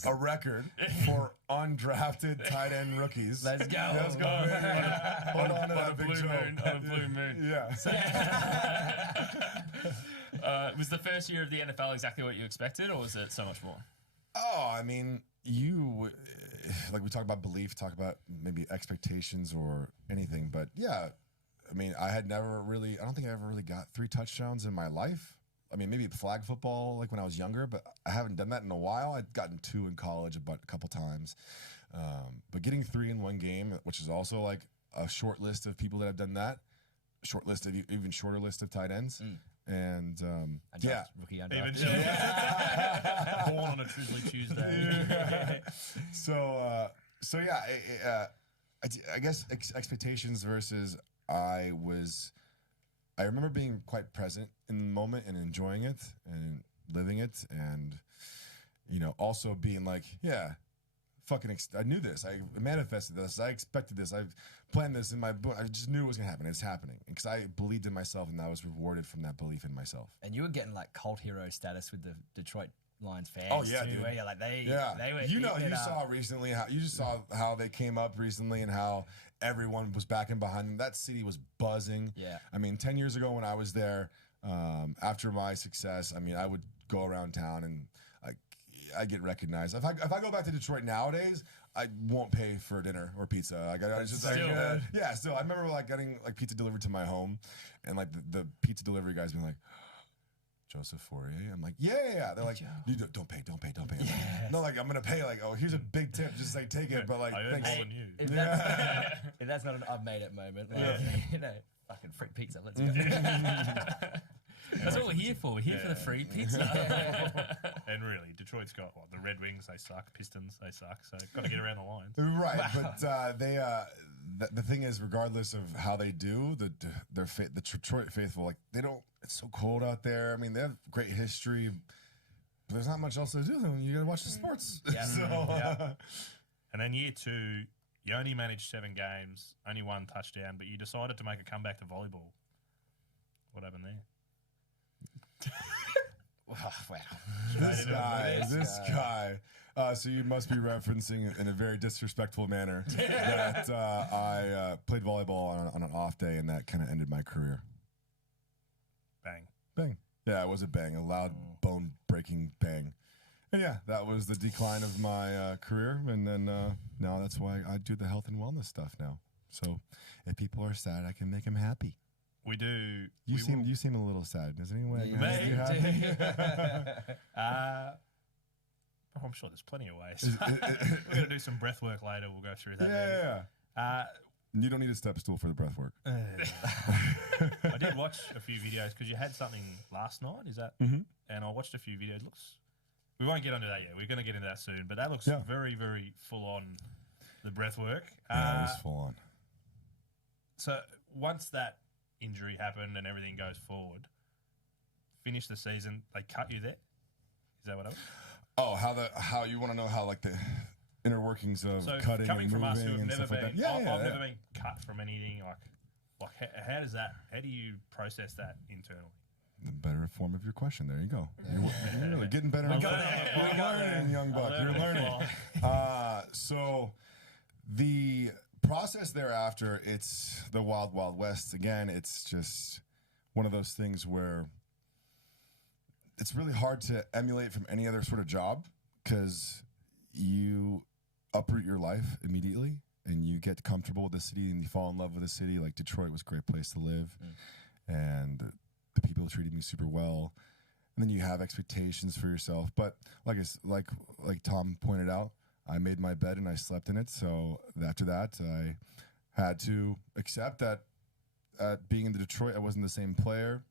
A record for undrafted tight end rookies. Let's go. Let's go. Hold on to that, Big Joe. On a blue moon. Yeah. Was the first year of the NFL exactly what you expected, or was it so much more? Oh, I mean, like we talk about belief, talk about maybe expectations or anything, but yeah. I mean, I don't think I ever really got 3 touchdowns in my life. I mean, maybe flag football, like when I was younger, but I haven't done that in a while. I'd gotten 2 in college a couple times. But getting 3 in one game, which is also like a short list of people that have done that, even shorter list of tight ends. And rookie Even undrafted. born on a Drizzly Tuesday. I guess expectations versus I remember being quite present in the moment and enjoying it and living it, and you know, also being like, yeah, I knew this. I manifested this. I expected this. I've planned this in my book. I just knew it was gonna happen. It's happening because I believed in myself, and I was rewarded from that belief in myself. And you were getting like cult hero status with the Detroit Lions fans. Oh yeah, too, dude. where you're like they were. You know, eating you it saw up. recently how they came up recently and how everyone was backing behind them. That city was buzzing. Yeah. I mean, 10 years ago when I was there, after my success, I mean, I would go around town and I get recognized. If I go back to Detroit nowadays, I won't pay for dinner or pizza. I just Still. yeah, still. I remember like getting like pizza delivered to my home, and like the pizza delivery guys being like, Joseph Fauria. I'm like, yeah. They're like, you don't pay. I'm like, no, like I'm gonna pay. Like, oh, here's a big tip. Just like take it. But like, I earn thanks. more than you. If that's not an I've made it moment, like, you know, fucking free pizza. Let's go. That's what we're here for. We're here for the free pizza. And really, Detroit's got the Red Wings. They suck. Pistons. They suck. So got to get around the lines. Right, but the thing is, regardless of how they do, the Detroit faithful, like they don't. It's so cold out there. I mean, they have great history, but there's not much else to do. Then you got to watch the sports. Yeah. And then year 2, you only managed 7 games, only 1 touchdown, but you decided to make a comeback to volleyball. What happened there? Wow. This guy. So you must be referencing in a very disrespectful manner that I played volleyball on an off day, and that kind of ended my career. Bang. Yeah, it was a bang, a loud, bone-breaking bang. And yeah, that was the decline of my career, and then now that's why I do the health and wellness stuff now. So if people are sad, I can make them happy. We do. You seem a little sad. Is there any way I can Me make you happy? I'm sure there's plenty of ways. We're going to do some breath work later. We'll go through that. Yeah. You don't need a step stool for the breath work. I did watch a few videos because you had something last night. Is that? Mm-hmm. And I watched a few videos. We won't get onto that yet. We're going to get into that soon. But that looks very, very full on. The breath work. Yeah, it's full on. So once that injury happened and everything goes forward, finish the season. They cut you there. Is that what happened? Oh, how you want to know how like the inner workings of So cutting coming and from moving us who have and never stuff been, like that. I've never been cut from anything. Like how does that? How do you process that internally? The better form of your question. There you go. You're really getting better. You're learning, young buck. You're learning. So the process thereafter, it's the wild, wild west. Again, it's just one of those things where it's really hard to emulate from any other sort of job because you uproot your life immediately and you get comfortable with the city and you fall in love with the city. Like Detroit was a great place to live, and the people treated me super well. And then you have expectations for yourself. But like Tom pointed out, I made my bed and I slept in it. So after that, I had to accept that being in Detroit, I wasn't the same player.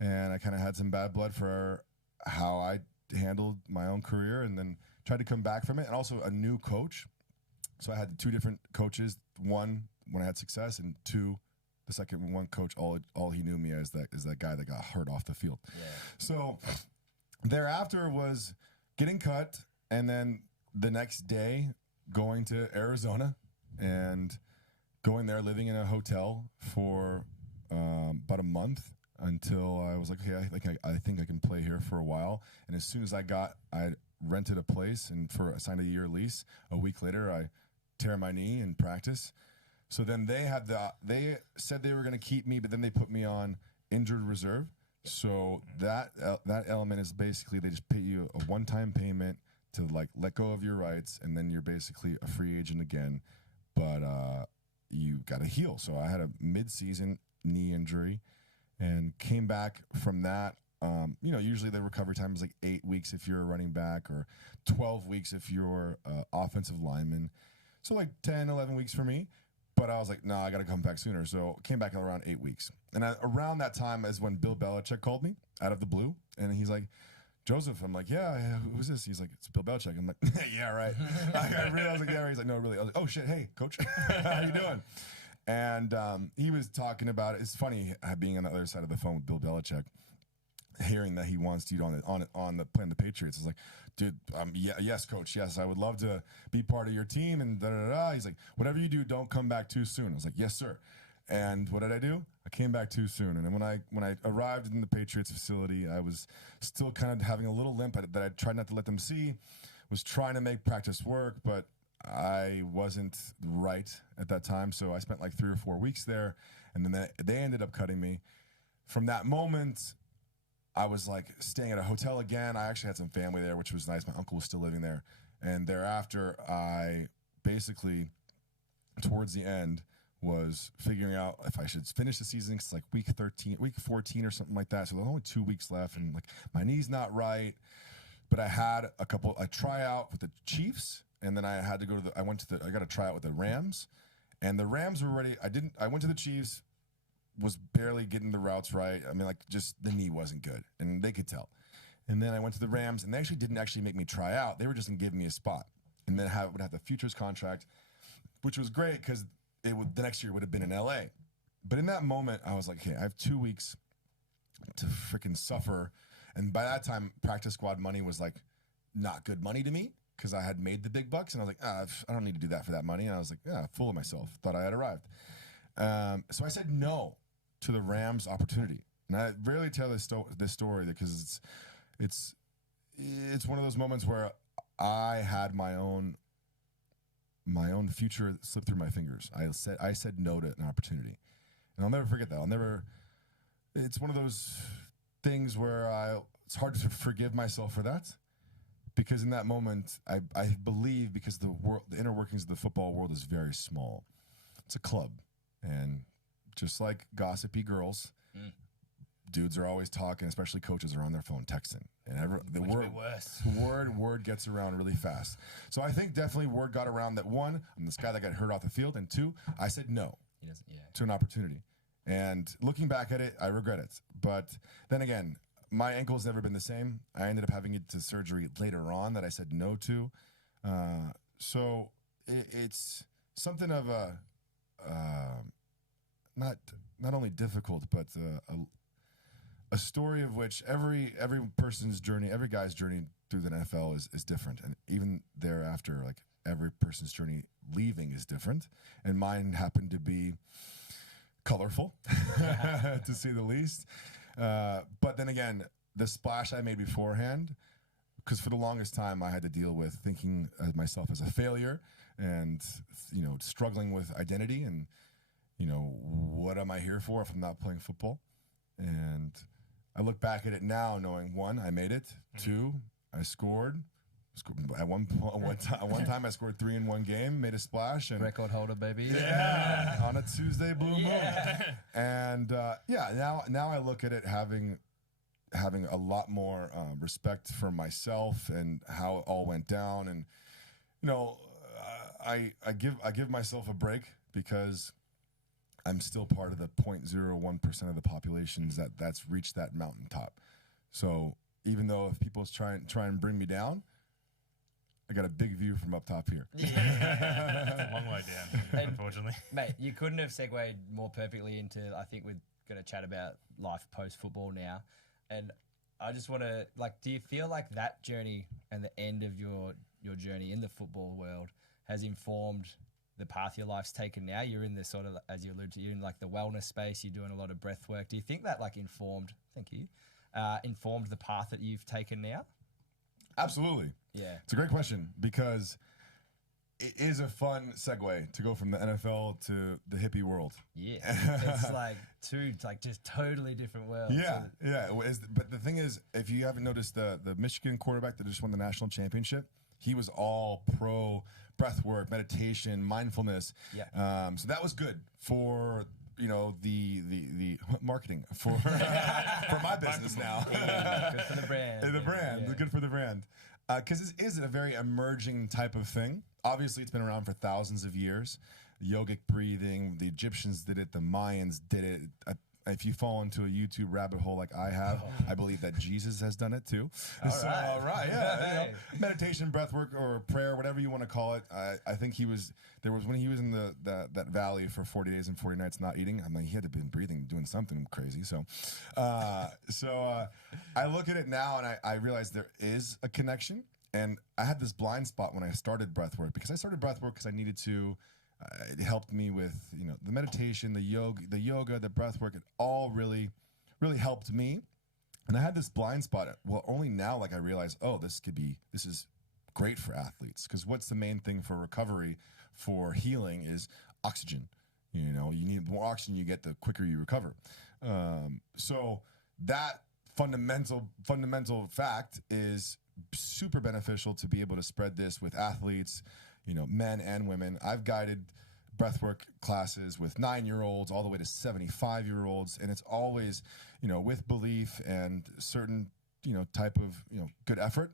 And I kind of had some bad blood for how I handled my own career, and then tried to come back from it. And also a new coach. So I had 2 different coaches. 1, when I had success, and 2, the second one coach, all he knew me as that guy that got hurt off the field. Yeah. So thereafter was getting cut, and then the next day going to Arizona and going there, living in a hotel for about a month until I was like, okay, I think I can play here for a while. And as soon as I rented a place and signed a year lease. A week later, I tear my knee in practice. So then they said they were going to keep me, but then they put me on injured reserve. So that element is basically they just pay you a one-time payment to like let go of your rights, and then you're basically a free agent again. But you got to heal. So I had a mid-season knee injury and came back from that. Usually the recovery time is like 8 weeks if you're a running back, or 12 weeks if you're offensive lineman. So like 10, 11 weeks for me. But I was like, no, I got to come back sooner. So came back in around 8 weeks. And around that time is when Bill Belichick called me out of the blue. And he's like, Joseph. I'm like, yeah, who's this? He's like, it's Bill Belichick. I'm like, yeah, right. I realized, like, yeah, right. He's like, no, really. I was like, oh, shit, hey, coach. How you doing? And he was talking about it. It's funny being on the other side of the phone with Bill Belichick. hearing that he wants you on the playing the Patriots. It's like, dude, yeah, yes, coach, yes, I would love to be part of your team and da da da. He's like, whatever you do, don't come back too soon. I was like, yes, sir. And what did I do? I came back too soon. And then when I arrived in the Patriots facility, I was still kind of having a little limp that I tried not to let them see. Was trying to make practice work, but I wasn't right at that time. So I spent like 3 or 4 weeks there, and then they ended up cutting me. From that moment, I was like staying at a hotel again. I actually had some family there, which was nice. My uncle was still living there. And thereafter, I basically, towards the end, was figuring out if I should finish the season. It's like week 14 or something like that. So there's only 2 weeks left, and like my knee's not right. But I had a tryout with the Chiefs, and then I had to go to I got a tryout with the Rams, and the Rams were ready. I went to the Chiefs, was barely getting the routes right. I mean, like, just the knee wasn't good, and they could tell. And then I went to the Rams, and they didn't actually make me try out. They were just going to give me a spot, and then would have the futures contract, which was great because the next year would have been in LA. But in that moment, I was like, okay, I have 2 weeks to freaking suffer. And by that time, practice squad money was like not good money to me because I had made the big bucks, and I was like, I don't need to do that for that money. And I was like, yeah, full of myself, thought I had arrived. So I said no to the Rams opportunity. And I rarely tell this story because it's one of those moments where I had my own future slip through my fingers. I said no to an opportunity, and I'll never forget that. It's one of those things where it's hard to forgive myself for that, because in that moment, I believe, because the inner workings of the football world is very small. It's a club, and just like gossipy girls, dudes are always talking, especially coaches are on their phone texting, and word gets around really fast. So I think definitely word got around that, one, I'm this guy that got hurt off the field, and two, I said no to an opportunity. And looking back at it, I regret it. But then again, my ankle's never been the same. I ended up having it to surgery later on that I said no to. So it's something of not only difficult, but a story of which every person's journey, every guy's journey through the NFL is different. And even thereafter, like, every person's journey leaving is different. And mine happened to be colorful, to say the least. But then again, the splash I made beforehand, because for the longest time I had to deal with thinking of myself as a failure, and struggling with identity, and what am I here for if I'm not playing football? And I look back at it now knowing, one, I made it. Two, I scored. At one time I scored 3 in one game, made a splash, and Record holder, baby. Yeah, on a Tuesday blue moon. And now I look at it having a lot more respect for myself and how it all went down. And I give myself a break, because I'm still part of the 0.01% of the populations that's reached that mountaintop. So even though if people try and bring me down, I got a big view from up top here. Yeah. It's a long way down, unfortunately. Mate, you couldn't have segued more perfectly into, I think we're going to chat about life post-football now. And I just want to, do you feel like that journey and the end of your journey in the football world has informed the path your life's taken now? You're in the sort of, as you alluded to, you're in the wellness space, you're doing a lot of breath work. Do you think that informed the path that you've taken now? Absolutely. Yeah. It's a great question, because it is a fun segue to go from the NFL to the hippie world. Yeah. It's two just totally different worlds. Yeah. Yeah. But the thing is, if you haven't noticed, the Michigan quarterback that just won the national championship, he was all pro breath work, meditation, mindfulness. Yeah. So that was good for the marketing for for my business now. Yeah, good for the brand. It's good for the brand. Because this is a very emerging type of thing. Obviously, it's been around for thousands of years. Yogic breathing, the Egyptians did it, the Mayans did it. if you fall into a YouTube rabbit hole like I have, I believe that Jesus has done it too. All right, yeah. Meditation, breath work, or prayer, whatever you want to call it. I think there was when he was in that valley for 40 days and 40 nights not eating. I'm like, he had to be breathing, doing something crazy. So I look at it now and I realize there is a connection. And I had this blind spot when I started breathwork, because I started breathwork because I needed to. It helped me with the meditation, the yoga, the breathwork. It all really helped me. And I had this blind spot. Well, only now I realize, this is great for athletes, because what's the main thing for recovery, for healing, is oxygen. You need more oxygen you get, the quicker you recover. So that fundamental fact is super beneficial to be able to spread this with athletes, men and women. I've guided breathwork classes with 9-year-olds all the way to 75-year-olds, and it's always, with belief and certain, type of, good effort.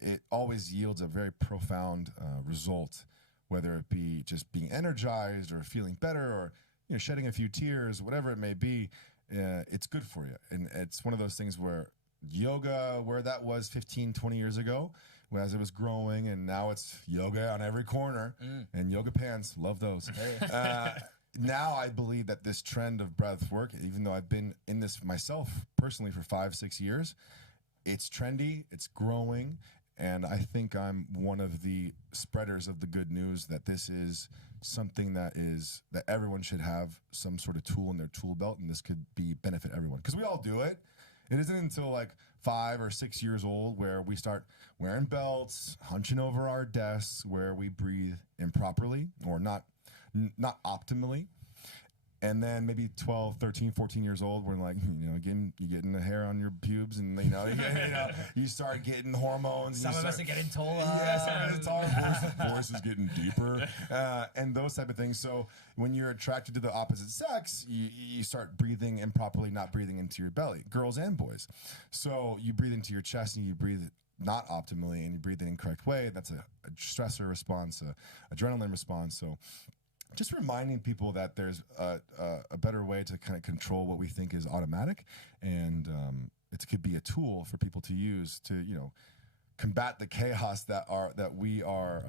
It always yields a very profound result, whether it be just being energized or feeling better or shedding a few tears, whatever it may be. It's good for you, and it's one of those things where yoga, where that was 15, 20 years ago, as it was growing, and now it's yoga on every corner, and yoga pants, love those. Now I believe that this trend of breath work, even though I've been in this myself personally for 5-6 years, it's trendy, it's growing, and I think I'm one of the spreaders of the good news that this is something that everyone should have some sort of tool in their tool belt, and this could benefit everyone, because we all do it. It isn't until 5 or 6 years old where we start wearing belts, hunching over our desks, where we breathe improperly or not optimally. And then maybe 12, 13, 14 years old, we're you're getting the hair on your pubes, and you start getting hormones. Some of us are getting taller. Yeah, some of us are taller. Voice is getting deeper, and those type of things. So when you're attracted to the opposite sex, you start breathing improperly, not breathing into your belly, girls and boys. So you breathe into your chest, and you breathe not optimally, and you breathe the incorrect way. That's a stressor response, a adrenaline response. So just reminding people that there's a better way to kind of control what we think is automatic, and it could be a tool for people to use to combat the chaos that we are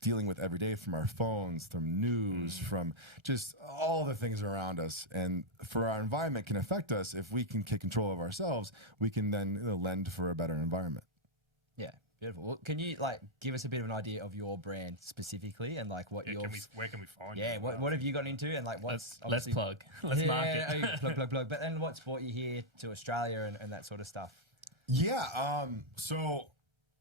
dealing with every day, from our phones, from news, from just all the things around us. And for our environment can affect us. If we can take control of ourselves, we can then lend for a better environment. Yeah. Beautiful. Well, can you give us a bit of an idea of your brand specifically, and where can we find you? Yeah, what have you got into, and what's let's plug, let's market. Plug. But then what's brought you here to Australia and that sort of stuff? Yeah. So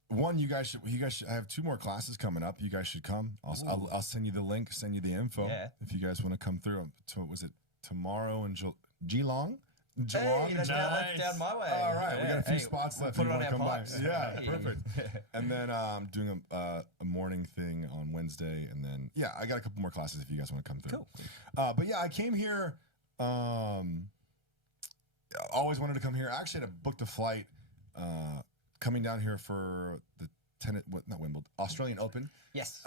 one, you guys should. I have 2 more classes coming up. You guys should come. I'll send you the link, send you the info. Yeah. If you guys want to come through. Was it tomorrow in Geelong? Hey, that's down my way. All right, we got a few spots left. Put it on our pipes. Yeah, perfect. And then doing a morning thing on Wednesday, and then I got a couple more classes if you guys want to come through. Cool. But I came here. Always wanted to come here. I actually had booked a flight coming down here for the Australian Open. Yes.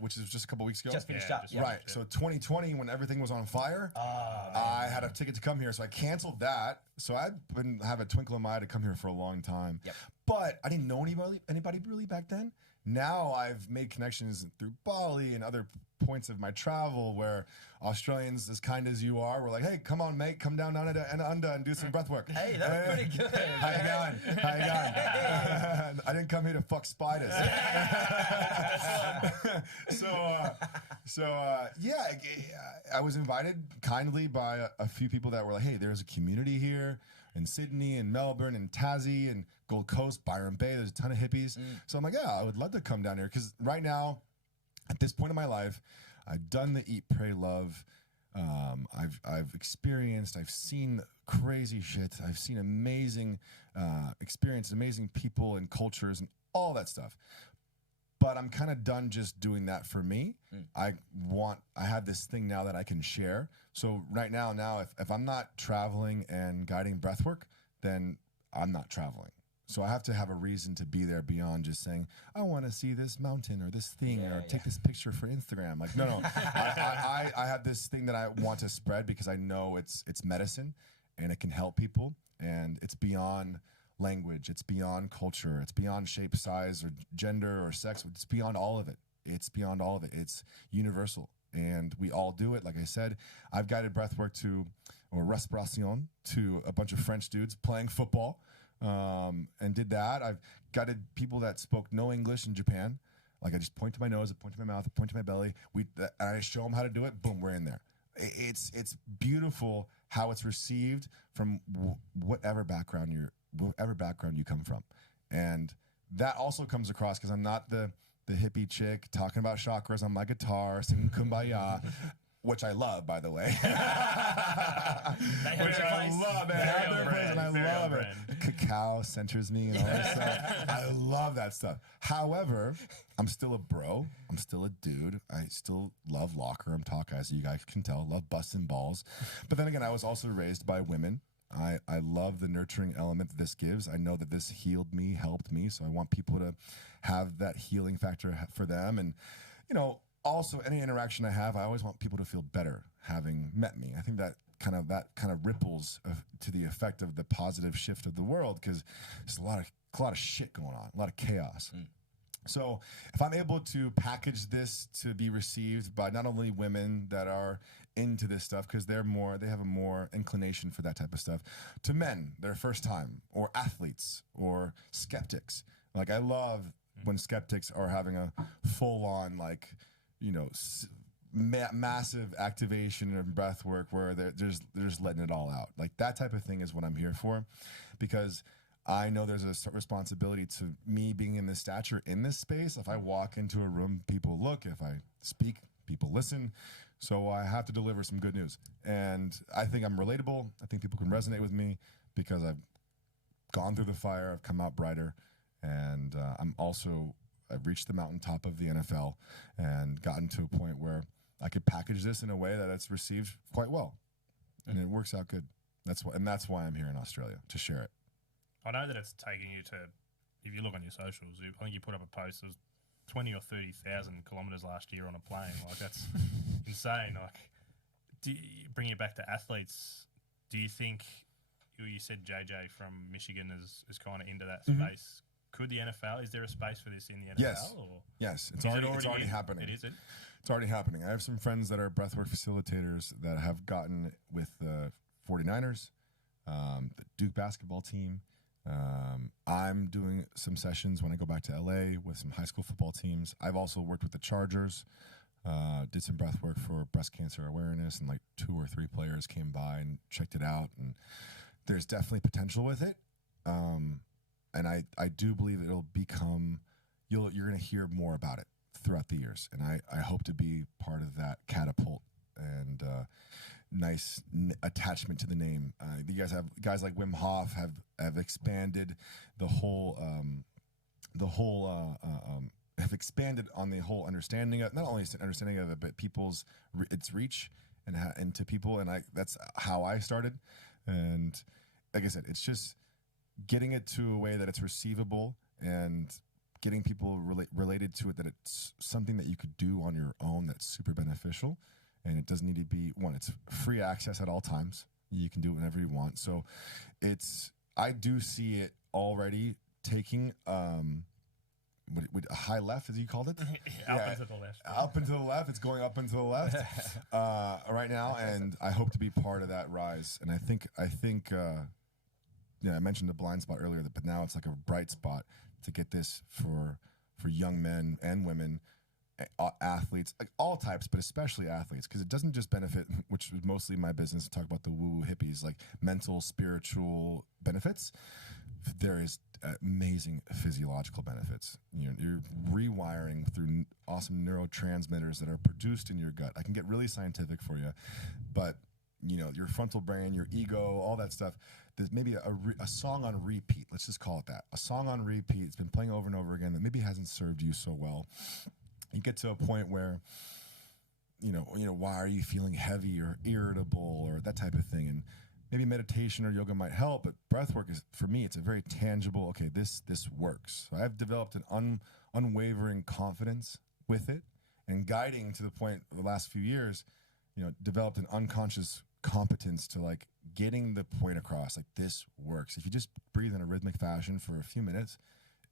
Which is just a couple weeks ago. Just finished up. Right. So 2020, when everything was on fire, I had a ticket to come here, so I canceled that. So I've been have a twinkle in my eye to come here for a long time. Yep. But I didn't know anybody really back then. Now I've made connections through Bali and other points of my travel where Australians, as kind as you are, were like, "Hey, come on, mate, come down under and do some breath work." Hey, that's pretty good. How you going? I didn't come here to fuck spiders. I was invited kindly by a few people that were like, "Hey, there's a community here in Sydney and Melbourne and Tassie and Gold Coast, Byron Bay. There's a ton of hippies." So I'm like, yeah, I would love to come down here, because right now, at this point in my life, I've done the Eat, Pray, Love. I've experienced, I've seen crazy shit. I've seen amazing experience, amazing people and cultures and all that stuff. But I'm kind of done just doing that for me. I have this thing now that I can share. So right now, if I'm not traveling and guiding breathwork, then I'm not traveling. So I have to have a reason to be there beyond just saying, I want to see this mountain or this thing or take this picture for Instagram. Like, no. I have this thing that I want to spread because I know it's medicine and it can help people. And it's beyond language. It's beyond culture. It's beyond shape, size, or gender or sex. It's beyond all of it. It's beyond all of it. It's universal. And we all do it. Like I said, I've guided breathwork or respiration to a bunch of French dudes playing football. And did that. I've guided people that spoke no English in Japan. Like I just point to my nose, I point to my mouth, I point to my belly. And I show them how to do it. Boom, we're in there. It's beautiful how it's received from whatever background you come from, and that also comes across because I'm not the hippie chick talking about chakras on my guitar, singing Kumbaya. Which I love, by the way. Which I love, man. I love it. Cacao centers me and all that stuff. I love that stuff. However, I'm still a bro. I'm still a dude. I still love locker room talk, as you guys can tell. Love busting balls. But then again, I was also raised by women. I love the nurturing element that this gives. I know that this healed me, helped me. So I want people to have that healing factor for them. And, you know, also, any interaction I have, I always want people to feel better having met me. I think that kind of ripples to the effect of the positive shift of the world because there's a lot of shit going on, a lot of chaos. So if I'm able to package this to be received by not only women that are into this stuff because they have a more inclination for that type of stuff, to men, their first time, or athletes, or skeptics. Like I love when skeptics are having a full on massive activation and breath work where they're just letting it all out. Like that type of thing is what I'm here for, because I know there's a responsibility to me being in this stature in this space. If I walk into a room, people look. If I speak, people listen. So I have to deliver some good news. And I think I'm relatable. I think people can resonate with me because I've gone through the fire. I've come out brighter. And I've reached the mountaintop of the NFL and gotten to a point where I could package this in a way that it's received quite well, and it works out good. That's why I'm here in Australia, to share it. I know that it's taking you to, if you look on your socials, I think you put up a post of 20 or 30,000 kilometers last year on a plane. Like that's insane. Like, bring it back to athletes. Do you think you said JJ from Michigan is kind of into that space? Could the NFL? Is there a space for this in the NFL? Yes. Yes. It's already happening. It is. It's already happening. I have some friends that are breathwork facilitators that have gotten with the 49ers, the Duke basketball team. I'm doing some sessions when I go back to LA with some high school football teams. I've also worked with the Chargers, did some breathwork for breast cancer awareness, and like 2 or 3 players came by and checked it out. And there's definitely potential with it. And I do believe it'll become, you're going to hear more about it throughout the years. And I hope to be part of that catapult and nice attachment to the name. You guys have guys like Wim Hof have expanded have expanded on the whole understanding of, not only understanding of it, but its reach and to people. And that's how I started. And like I said, it's just getting it to a way that it's receivable and getting people related to it, that it's something that you could do on your own that's super beneficial. And it doesn't need to be, it's free access at all times. You can do it whenever you want. So I do see it already taking a high left, as you called it? Up into the left. Up into the left. It's going up into the left right now. And I hope to be part of that rise. And I think I mentioned the blind spot earlier, but now it's like a bright spot to get this for young men and women, athletes, like all types, but especially athletes, because it doesn't just benefit, which was mostly my business to talk about the woo-woo hippies, like mental, spiritual benefits. There is amazing physiological benefits. You're rewiring through awesome neurotransmitters that are produced in your gut. I can get really scientific for you, but your frontal brain, your ego, all that stuff. There's maybe a song on repeat. Let's just call it that. A song on repeat. It's been playing over and over again that maybe hasn't served you so well. You get to a point where, why are you feeling heavy or irritable or that type of thing? And maybe meditation or yoga might help, but breathwork is, for me, it's a very tangible, okay, this works. So I've developed an unwavering confidence with it, and guiding to the point of the last few years, developed an unconscious competence to like getting the point across, like this works. If you just breathe in a rhythmic fashion for a few minutes,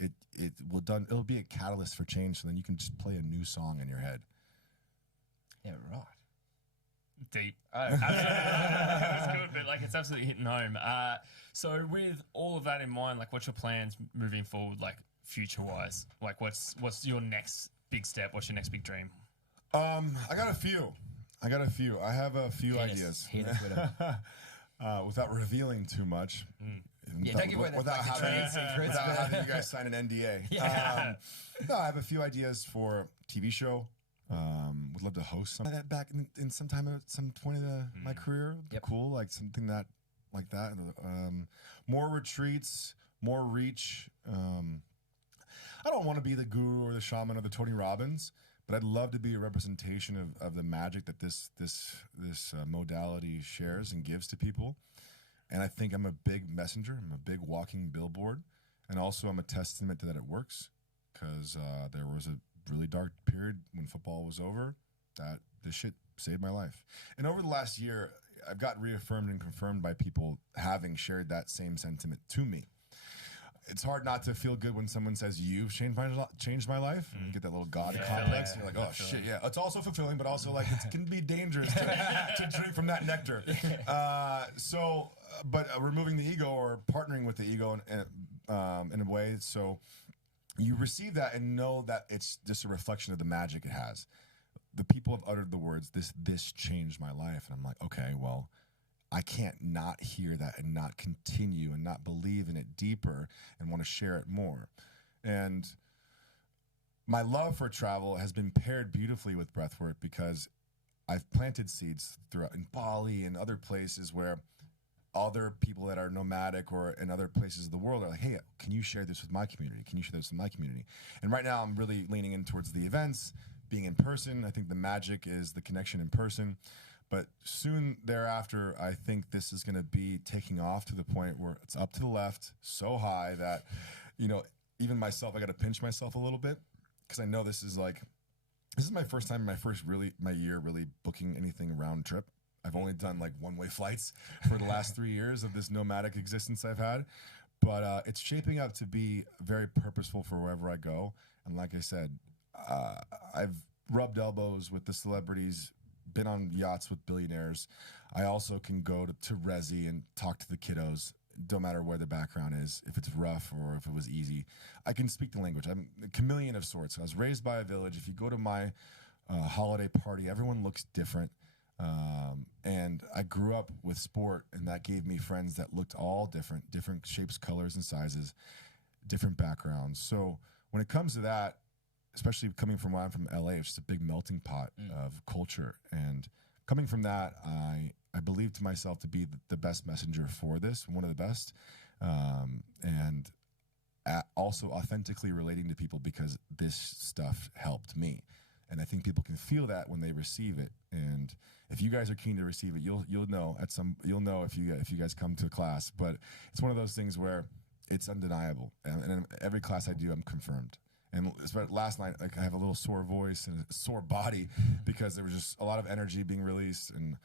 it'll be a catalyst for change, so then you can just play a new song in your head. Yeah, right. Deep. It's good, but like it's absolutely hitting home. So with all of that in mind, like what's your plans moving forward, like future wise? Like what's your next big step? What's your next big dream? I got a few. I have a few ideas. Hit us with 'em. Without revealing too much. Yeah, don't give away the trade secrets. Without having you guys sign an NDA. Yeah. No, I have a few ideas for TV show. Would love to host something like that back in some point of my career. Yep. Cool, like something like that. More retreats, more reach. I don't want to be the guru or the shaman or the Tony Robbins, but I'd love to be a representation of the magic that this modality shares and gives to people. And I think I'm a big messenger. I'm a big walking billboard. And also I'm a testament to that it works, because there was a really dark period when football was over that this shit saved my life. And over the last year, I've got reaffirmed and confirmed by people having shared that same sentiment to me. It's hard not to feel good when someone says, you've changed my life. And you get that little God complex. And you're like, oh, shit, yeah. It's also fulfilling, but also like it can be dangerous to drink from that nectar. But removing the ego or partnering with the ego in a way. So you receive that and know that it's just a reflection of the magic it has. The people have uttered the words, this changed my life. And I'm like, okay, well, I can't not hear that and not continue and not believe in it deeper and want to share it more. And my love for travel has been paired beautifully with breathwork, because I've planted seeds throughout in Bali and other places where other people that are nomadic or in other places of the world are like, hey, can you share this with my community? Can you share this with my community? And right now I'm really leaning in towards the events, being in person. I think the magic is the connection in person. But soon thereafter, I think this is going to be taking off to the point where it's up to the left so high that, even myself, I got to pinch myself a little bit, because I know this is my first time, my year really booking anything round trip. I've only done like one-way flights for the last 3 years of this nomadic existence I've had. But it's shaping up to be very purposeful for wherever I go. And like I said, I've rubbed elbows with the celebrities, been on yachts with billionaires. I also can go to Resi and talk to the kiddos, no matter where the background is, if it's rough or if it was easy. I can speak the language. I'm a chameleon of sorts. I was raised by a village. If you go to my holiday party, everyone looks different. And I grew up with sport, and that gave me friends that looked all different shapes, colors, and sizes, different backgrounds. So when it comes to that, especially coming from where I'm from LA, it's just a big melting pot of culture. And coming from that, I believe to myself to be the best messenger for this, one of the best. And also authentically relating to people, because this stuff helped me. And I think people can feel that when they receive it. And if you guys are keen to receive it, you'll know if you guys come to class. But it's one of those things where it's undeniable. And in every class I do, I'm confirmed. And last night, like, I have a little sore voice and a sore body because there was just a lot of energy being released and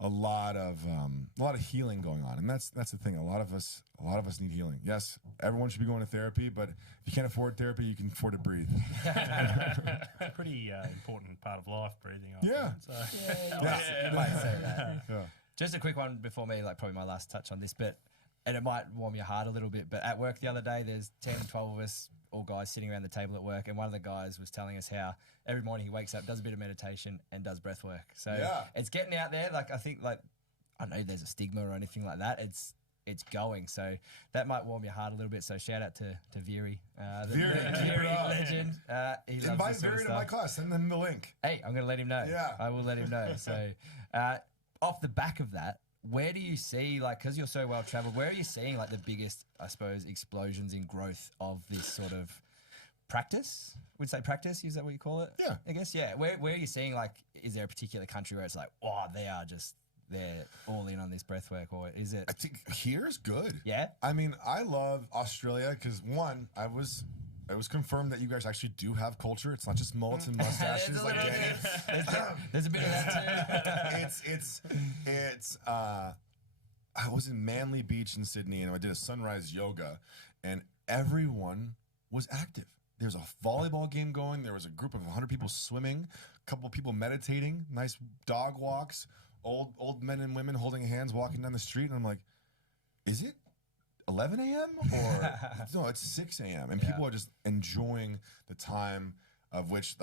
a lot of healing going on. And that's the thing. A lot of us need healing. Yes, everyone should be going to therapy, but if you can't afford therapy, you can afford to breathe. It's a pretty important part of life, breathing. I think. So. You might say that. Yeah. Just a quick one before me, like probably my last touch on this, and it might warm your heart a little bit, but at work the other day, there's 10, 12 of us, all guys sitting around the table at work, and one of the guys was telling us how every morning he wakes up, does a bit of meditation, and does breath work. So it's getting out there. Like, I think, like, I don't know there's a stigma or anything like that. It's going. So that might warm your heart a little bit. So shout out to Veery, Veery legend. He loves Invite this sort of Veery to my class. Send them the link. Hey, I'm going to let him know. Yeah. I will let him know. So off the back of that, where do you see, like, because you're so well traveled, where are you seeing like the biggest, I suppose, explosions in growth of this sort of practice? Would say practice? Is that what you call it? Yeah. I guess, yeah. Where are you seeing, like, is there a particular country where it's like, oh, they are just they're all in on this breath work, or is it? I think here's good. Yeah? I mean, I love Australia because one, it was confirmed that you guys actually do have culture. It's not just mullets and mustaches. There's a like little Danny. There's a bit of that too. it's I was in Manly Beach in Sydney and I did a sunrise yoga and everyone was active. There's a volleyball game going. There was a group of 100 people swimming, a couple of people meditating, nice dog walks, old men and women holding hands walking down the street. And I'm like, is it 11 a.m. or no, it's 6 a.m. And people are just enjoying the time of which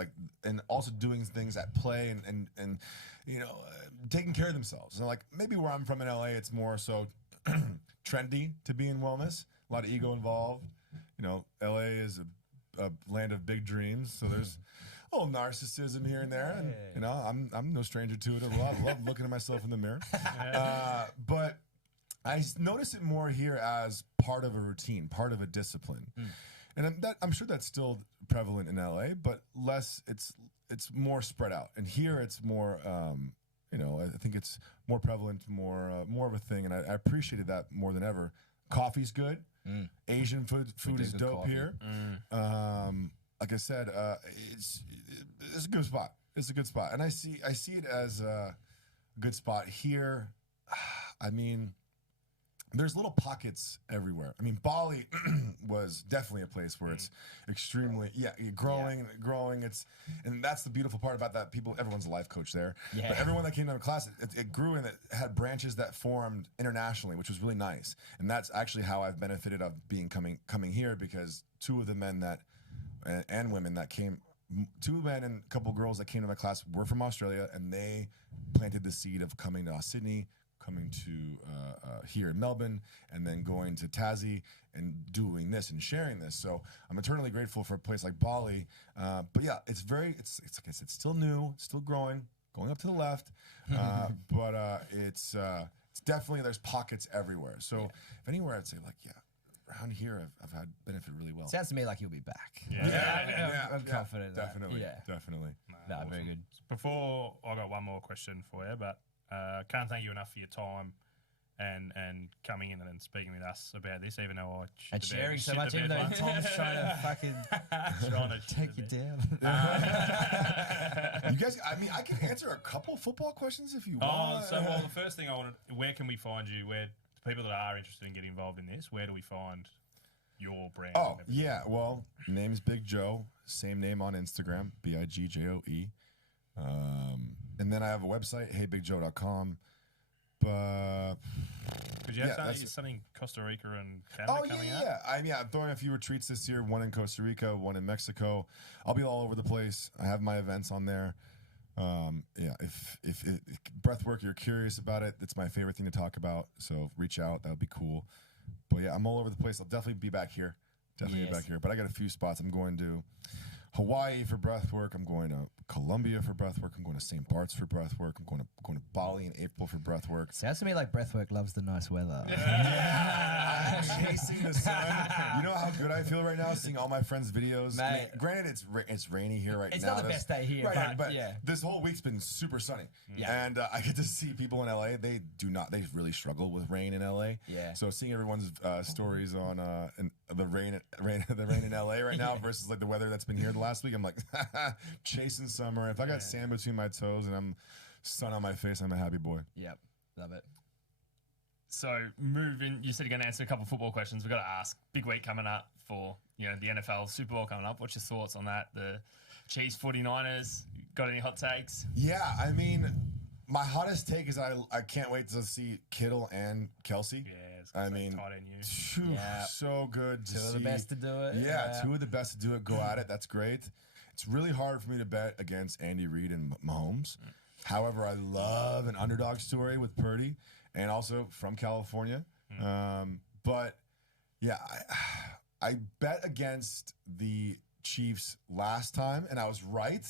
and also doing things at play and taking care of themselves. And like maybe where I'm from in LA, it's more so trendy to be in wellness, a lot of ego involved. LA is a land of big dreams, so there's a little narcissism here and there, and I'm no stranger to it. I love looking at myself in the mirror, but I notice it more here as part of a routine, part of a discipline, and I'm sure that's still prevalent in LA, but less. It's more spread out, and here it's more. I think it's more prevalent, more of a thing, and I appreciated that more than ever. Coffee's good. Asian food is dope coffee. here. Like I said, it's a good spot. It's a good spot, and I see it as a good spot here. I mean, there's little pockets everywhere. I mean, Bali was definitely a place where it's extremely growing. And that's the beautiful part about that. Everyone's a life coach there. Yeah. But everyone that came down to class, it grew and it had branches that formed internationally, which was really nice. And that's actually how I've benefited of coming here, because two of the men and women that came, 2 men and a couple girls that came to my class were from Australia, and they planted the seed of coming to Sydney, coming to here in Melbourne, and then going to Tassie and doing this and sharing this. So I'm eternally grateful for a place like Bali. But yeah, it's like I said, still new, still growing, going up to the left. But it's definitely, there's pockets everywhere. So if anywhere, I'd say around here, I've had benefit really well. Sounds to me like you'll be back. I'm confident. Definitely. No, very good. Before I got one more question for you, but can't thank you enough for your time and coming in and speaking with us about this, even though I sharing so much, even though Tom's trying to fucking take you down. You guys, I mean, I can answer a couple football questions if you want. The first thing I wanted, where can we find you? Where people that are interested in getting involved in this, where do we find your brand? Oh, yeah. Well, name's Big Joe. Same name on Instagram, BIGJOE. And then I have a website, heybigjoe.com. But could you have something Costa Rica and Canada coming out? I'm throwing a few retreats this year. One in Costa Rica, one in Mexico. I'll be all over the place. I have my events on there. If breathwork, you're curious about it, it's my favorite thing to talk about. So reach out. That would be cool. But yeah, I'm all over the place. I'll definitely be back here. But I got a few spots. I'm going to Hawaii for breathwork. I'm going to Colombia for breathwork. I'm going to St. Bart's for breathwork. I'm going to Bali in April for breathwork. Sounds to me like breathwork loves the nice weather. I'm chasing the sun. You know how good I feel right now seeing all my friends' videos? Mate, granted, it's rainy here right now. It's not the best day here. Right, but this whole week's been super sunny. Yeah. And I get to see people in LA. They really struggle with rain in LA. Yeah. So seeing everyone's stories on the rain in LA right now versus like the weather that's been here the last week, I'm like, chasing summer. If I got sand between my toes and I'm sun on my face, I'm a happy boy. Yep. Love it. So moving, you said you're going to answer a couple of football questions. We've got to ask, big week coming up for the NFL Super Bowl coming up. What's your thoughts on that? The Chiefs 49ers, got any hot takes? Yeah, I mean, my hottest take is I can't wait to see Kittle and Kelsey. Yeah, I mean, so good to see. Two of the best to do it. Yeah, two of the best to do it. Go at it. That's great. It's really hard for me to bet against Andy Reid and Mahomes. However, I love an underdog story with Purdy, and also from California. But yeah, I bet against the Chiefs last time, and I was right.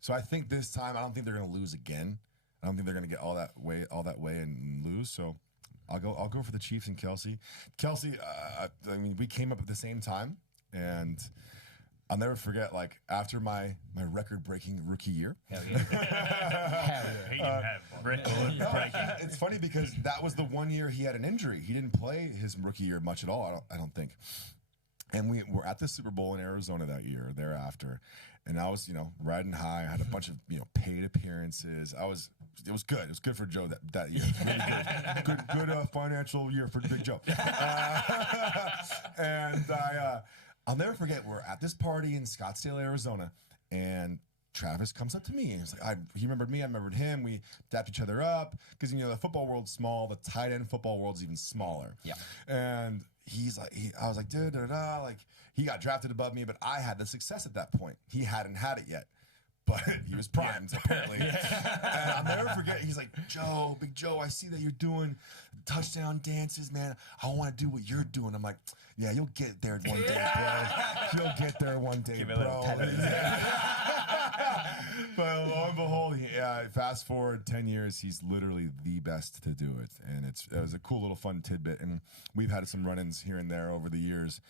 So I think this time, I don't think they're going to lose again. I don't think they're going to get all that way and lose. So I'll go for the Chiefs and Kelsey. Kelsey, I mean, we came up at the same time, and I'll never forget, like, after my record-breaking rookie year. Hell yeah. Hell yeah. He didn't have one. Record breaking. It's funny because that was the one year he had an injury. He didn't play his rookie year much at all, I don't think. And we were at the Super Bowl in Arizona that year, thereafter. And I was, riding high. I had a bunch of, paid appearances. It was good. It was good for Joe that year. Really good financial year for Big Joe. And I'll never forget, we're at this party in Scottsdale, Arizona, and Travis comes up to me and he's like, he remembered me, I remembered him. We dapped each other up because, the football world's small. The tight end football world's even smaller. Yeah. And he's like, I was like, dude, like, he got drafted above me, but I had the success at that point. He hadn't had it yet, but he was primed, apparently. And I'll never forget, he's like, Joe, Big Joe, I see that you're doing touchdown dances, man. I want to do what you're doing. I'm like, yeah, you'll get there one day, bro. You'll get there one day, bro. But lo and behold, fast forward 10 years, he's literally the best to do it. And it was a cool little fun tidbit. And we've had some run-ins here and there over the years.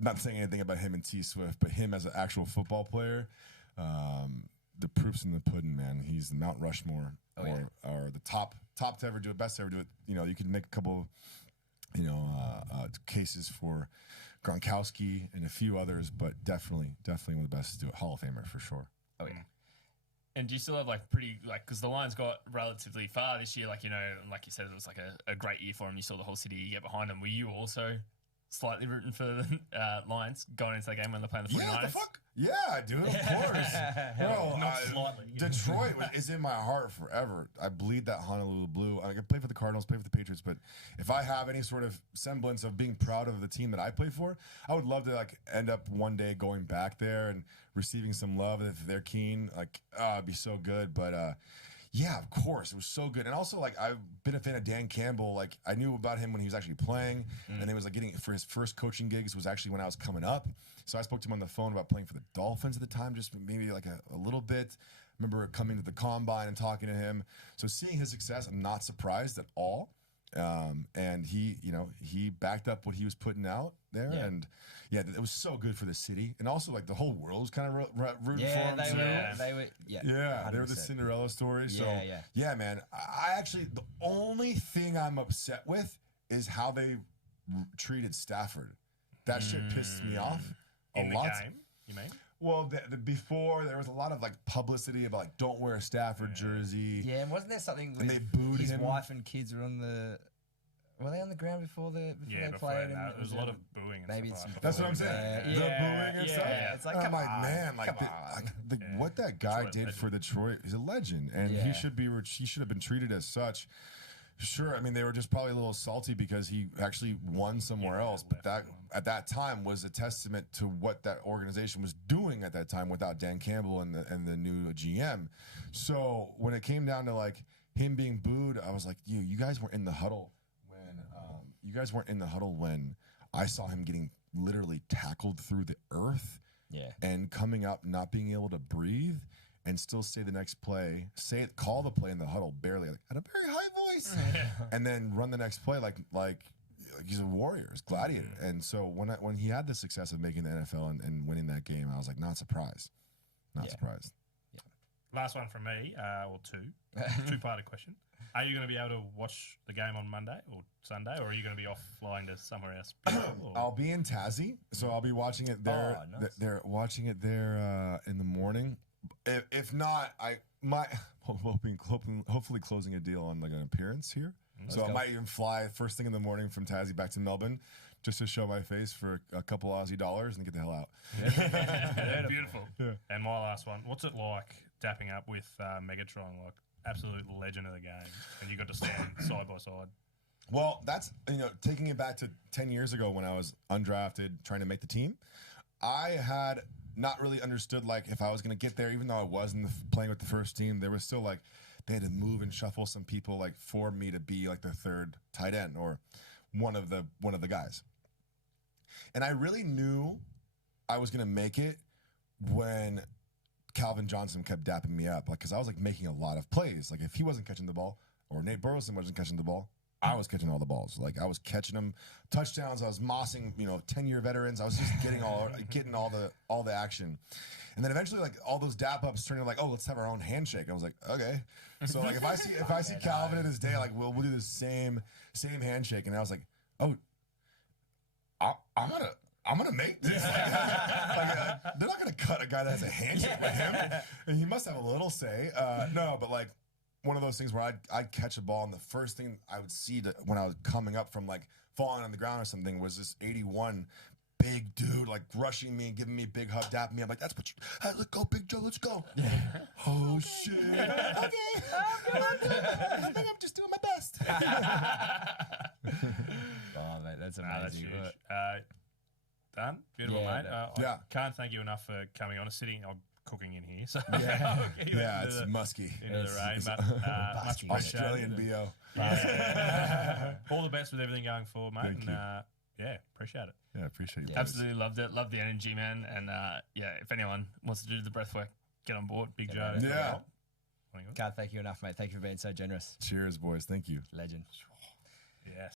Not saying anything about him and T Swift, but him as an actual football player, the proof's in the pudding, man. He's the Mount Rushmore or the top to ever do it, best to ever do it. You could make a couple cases for Gronkowski and a few others, but definitely one of the best to do it. Hall of Famer for sure. Oh yeah. And do you still have because the Lions got relatively far this year, like you said, it was like a great year for him. You saw the whole city get behind them. Were you also slightly rooting for the Lions going into that game when they're playing the 49ers? Yeah, the fuck? Yeah, dude, of course. Bro, slightly. Detroit is in my heart forever. I bleed that Honolulu blue. I play for the Cardinals, play for the Patriots, but if I have any sort of semblance of being proud of the team that I play for, I would love to end up one day going back there and receiving some love if they're keen. It'd be so good. But yeah, of course, it was so good. And also, I've been a fan of Dan Campbell. I knew about him when he was actually playing, and he was getting for his first coaching gigs was actually when I was coming up. So I spoke to him on the phone about playing for the Dolphins at the time, just maybe a little bit. I remember coming to the combine and talking to him. So seeing his success, I'm not surprised at all. And he backed up what he was putting out there, and it was so good for the city, and also the whole world was kind of rooting for him. They were they were the Cinderella story. So man, I actually the only thing I'm upset with is how they treated Stafford. That shit pissed me off a lot. Game, you mean? Well, before there was a lot of publicity about don't wear a Stafford jersey. Yeah, and wasn't there something And with they booed his him. wife and kids were on the? Were they on the ground before they played? There was a lot of booing. And Maybe stuff it's- like That's what I'm before. saying. The booing and stuff. It's like, I'm come like, on, man, come on. what that guy Detroit did legend. for Detroit, he's a legend, and Yeah. he should have been treated as such. Sure, I mean they were just probably a little salty because he actually won somewhere else, but that at that time was a testament to what that organization was doing at that time without Dan Campbell and the new GM. So when it came down to him being booed, I was like, you guys weren't in the huddle when I saw him getting literally tackled through the earth. Yeah. And coming up, not being able to breathe, and still say the next play, call the play in the huddle barely, at a very high voice, and then run the next play like he's a warrior, he's a gladiator. And so when he had the success of making the NFL and winning that game, I was not surprised, surprised. Last one from me, or two-parted question. Are you going to be able to watch the game on Monday or Sunday, or are you going to be off flying to somewhere else? I'll be in Tassie, so I'll be watching it there. Oh, nice. They're watching it there in the morning. If not, I might hopefully closing a deal on an appearance here. So I might even fly first thing in the morning from Tassie back to Melbourne just to show my face for a couple Aussie dollars and get the hell out. Beautiful. Yeah. And my last one, what's it like dapping up with Megatron, absolute legend of the game, and you got to stand side by side? Well, that's, taking it back to 10 years ago when I was undrafted trying to make the team, I had not really understood if I was going to get there, even though I was playing with the first team. There was still they had to move and shuffle some people for me to be the third tight end or one of the guys. And I really knew I was going to make it when Calvin Johnson kept dapping me up, because I was making a lot of plays. If he wasn't catching the ball or Nate Burleson wasn't catching the ball, I was catching all the balls. Like I was catching them touchdowns. I was mossing, 10-year veterans. I was just getting all the action. And then eventually, like all those dap ups turned into like, oh, let's have our own handshake. I was like, okay. So like if I see Calvin in his day, like we'll do the same handshake. And I was like, oh, I'm gonna make this. They're not gonna cut a guy that has a handshake with him, and he must have a little say. No, but like one of those things where I'd catch a ball, and the first thing I would see when I was coming up from like falling on the ground or something was this 81 big dude like rushing me and giving me a big hug, dapping me. I'm like, that's what let's go, Big Joe, let's go. Yeah. Oh shit. Okay, I think I'm just doing my best. Oh mate, that's amazing. That's huge. Done. Beautiful, mate. I can't thank you enough for coming on. I'm cooking in here, so it's musky into the rain, but much appreciated. Australian BO. All the best with everything going forward, mate. Thank you. Appreciate it. Yeah, appreciate you. Absolutely loved it. Loved the energy, man. And if anyone wants to do the breathwork, get on board. Big Joe. Yeah. Can't thank you enough, mate. Thank you for being so generous. Cheers, boys. Thank you. Legend. Yes.